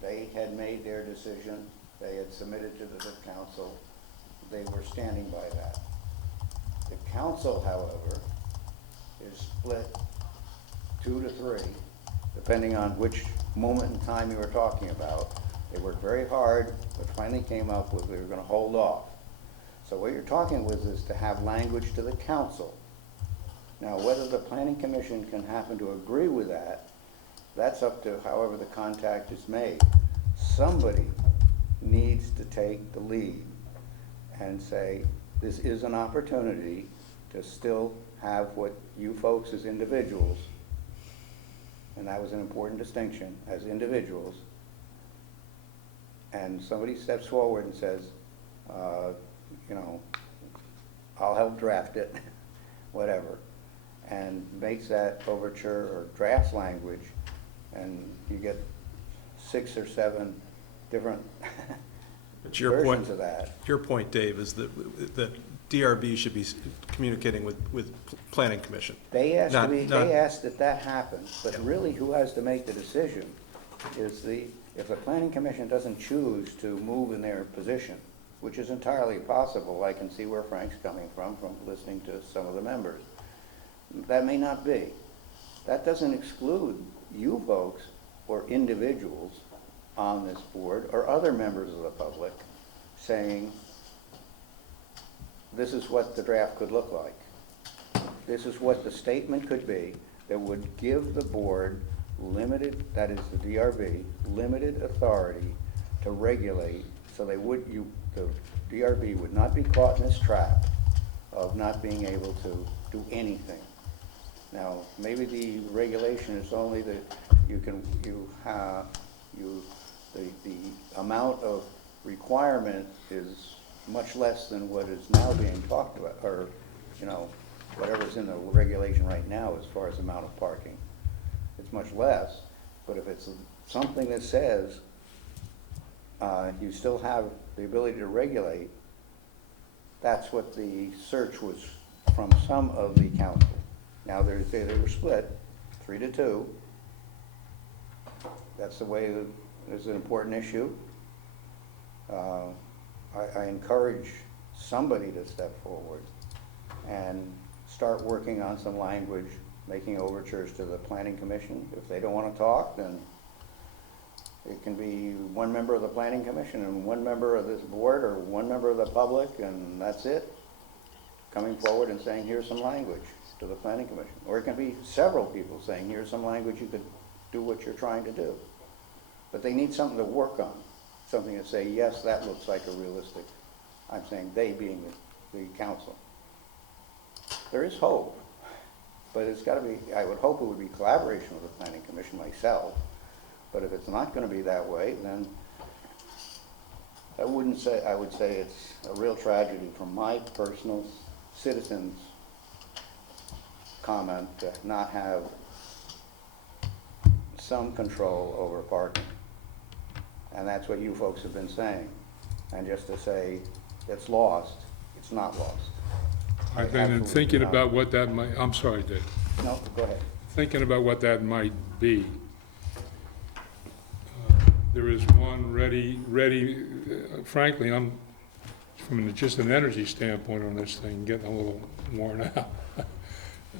They had made their decision. They had submitted to the council. They were standing by that. The council, however, is split 2 to 3, depending on which moment in time you were talking about. They worked very hard, but finally came up with, we were going to hold off. So what you're talking with is to have language to the council. Now, whether the Planning Commission can happen to agree with that, that's up to however the contact is made. Somebody needs to take the lead and say, this is an opportunity to still have what you folks as individuals, and that was an important distinction, as individuals, and somebody steps forward and says, I'll help draft it, whatever, and makes that overture or drafts language, and you get 6 or 7 different But your versions point, of that. your point, Dave, is that DRB should be communicating with Planning Commission. They asked Not- me, not- they asked that that happen, but really who has to make the decision is if the Planning Commission doesn't choose to move in their position, which is entirely possible. I can see where Frank's coming from listening to some of the members. That may not be. That doesn't exclude you folks or individuals on this board or other members of the public saying, this is what the draft could look like. This is what the statement could be that would give the board limited, that is the DRB, limited authority to regulate, so the DRB would not be caught in this trap of not being able to do anything. Now, maybe the regulation is only that the amount of requirement is much less than what is now being talked about, or, you know, whatever's in the regulation right now as far as amount of parking. It's much less, but if it's something that says you still have the ability to regulate, that's what the search was from some of the council. Now, they were split, 3-2. That's the way that it's an important issue. I encourage somebody to step forward and start working on some language, making overtures to the Planning Commission. If they don't want to talk, then it can be one member of the Planning Commission and one member of this board or one member of the public, and that's it. Coming forward and saying, here's some language to the Planning Commission. Or it can be several people saying, here's some language, you could do what you're trying to do. But they need something to work on, something to say, yes, that looks like a realistic, I'm saying they being the council. There is hope, but it's got to be, I would hope it would be collaboration with the Planning Commission myself, but if it's not going to be that way, then I would say it's a real tragedy from my personal citizens' comment to not have some control over parking. And that's what you folks have been saying. And just to say it's lost, it's not lost. I've been thinking about what that might, I'm sorry, Dave. No, go ahead. Thinking about what that might be. There is one ready, frankly, I'm, from just an energy standpoint on this thing, getting a little worn out.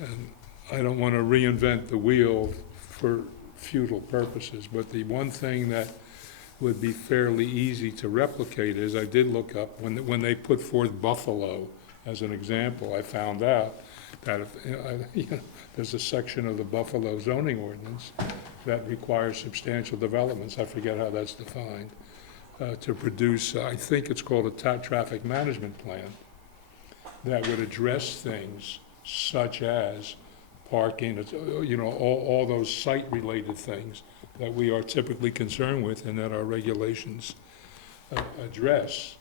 And I don't want to reinvent the wheel for futile purposes, but the one thing that would be fairly easy to replicate is, I did look up, when they put forth Buffalo as an example, I found out that if, there's a section of the Buffalo zoning ordinance that requires substantial developments, I forget how that's defined, to produce, I think it's called a traffic management plan, that would address things such as parking, all those site-related things that we are typically concerned with and that our regulations address.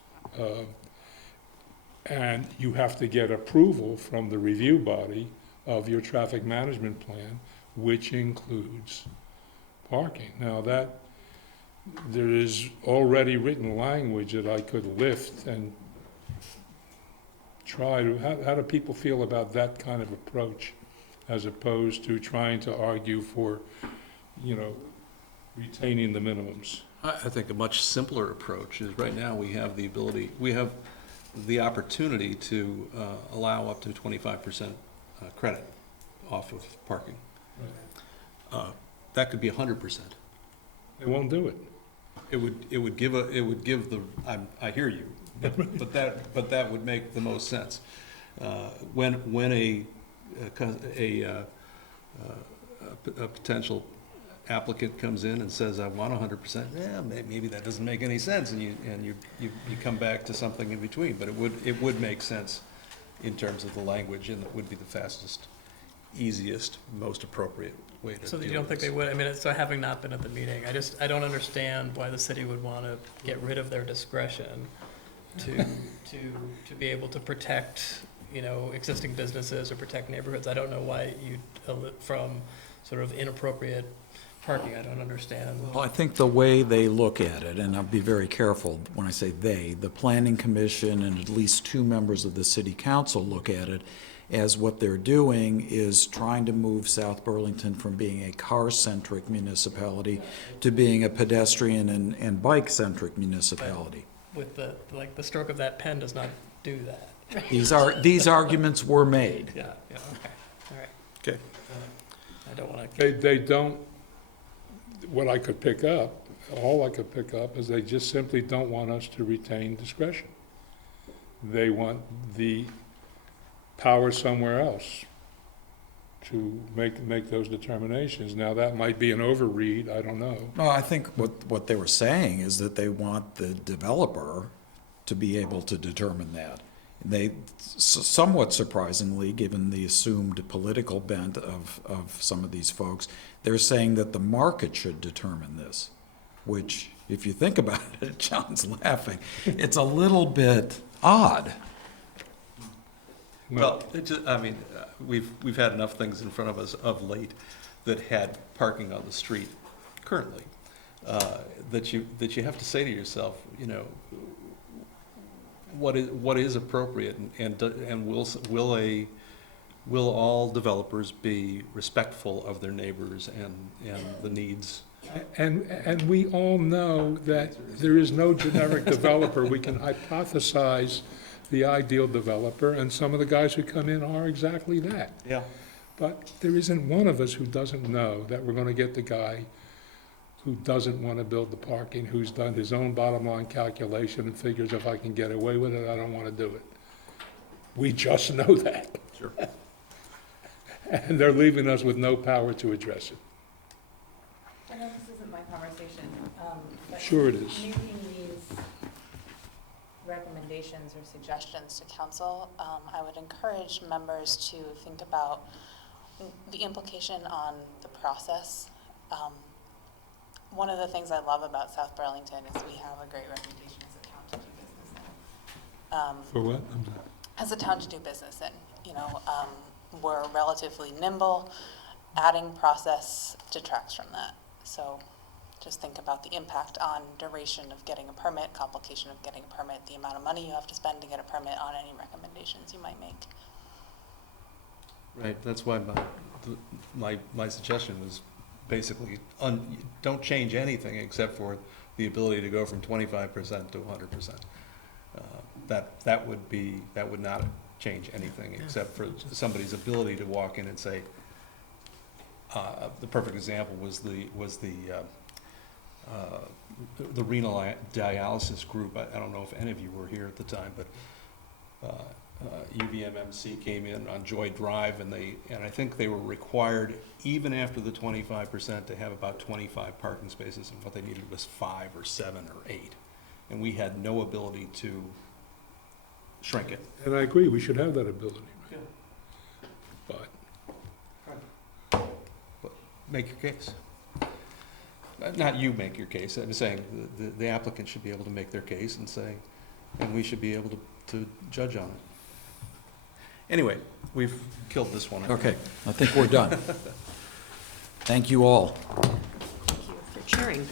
And you have to get approval from the review body of your traffic management plan, which includes parking. Now there is already written language that I could lift and try to, how do people feel about that kind of approach as opposed to trying to argue for, retaining the minimums? I think a much simpler approach is, right now we have the opportunity to allow up to 25% credit off of parking. That could be 100%. They won't do it. It would give the, I hear you, but that would make the most sense. When a potential applicant comes in and says, I want 100%, maybe that doesn't make any sense, and you come back to something in between. But it would make sense in terms of the language, and it would be the fastest, easiest, most appropriate way to So deal you don't with think this. they would? I mean, so having not been at the meeting, I don't understand why the city would want to get rid of their discretion to be able to protect, existing businesses or protect neighborhoods. I don't know why from sort of inappropriate parking. I don't understand. Well, I think the way they look at it, and I'll be very careful when I say they, the Planning Commission and at least 2 members of the City Council look at it as what they're doing is trying to move South Burlington from being a car-centric municipality to being a pedestrian and bike-centric municipality. With the stroke of that pen does not do that. These arguments were made. Yeah, okay, all right. Okay. I don't want to, They don't, what I could pick up, all I could pick up is they just simply don't want us to retain discretion. They want the power somewhere else to make those determinations. Now, that might be an overread, I don't know. No, I think what they were saying is that they want the developer to be able to determine that. They, somewhat surprisingly, given the assumed political bent of some of these folks, they're saying that the market should determine this, which, if you think about it, John's laughing, it's a little bit odd. Well, I mean, we've had enough things in front of us of late that had parking on the street currently, that you have to say to yourself, you know, what is appropriate, and will all developers be respectful of their neighbors and the needs? And we all know that there is no generic developer. We can hypothesize the ideal developer, and some of the guys who come in are exactly that. Yeah. But there isn't one of us who doesn't know that we're gonna get the guy who doesn't wanna build the parking, who's done his own bottom line calculation and figures, if I can get away with it, I don't wanna do it. We just know that. Sure. And they're leaving us with no power to address it. I know this isn't my conversation, but Sure it is. making these recommendations or suggestions to council, I would encourage members to think about the implication on the process. One of the things I love about South Burlington is we have a great reputation as a town to do business in. For what? As a town to do business in, you know, we're relatively nimble. Adding process detracts from that. So just think about the impact on duration of getting a permit, complication of getting a permit, the amount of money you have to spend to get a permit, on any recommendations you might make. Right, that's why my suggestion was basically, don't change anything except for the ability to go from 25% to 100%. That would not change anything except for somebody's ability to walk in and say, the perfect example was the renal dialysis group. I don't know if any of you were here at the time, but UVMMC came in on Joy Drive, and I think they were required, even after the 25%, to have about 25 parking spaces, and what they needed was 5 or 7 or 8, and we had no ability to shrink it. And I agree, we should have that ability. But But make your case. Not you make your case, I'm saying the applicant should be able to make their case and say, and we should be able to judge on it. Anyway, we've killed this one. Okay, I think we're done. Thank you all. Thank you for sharing.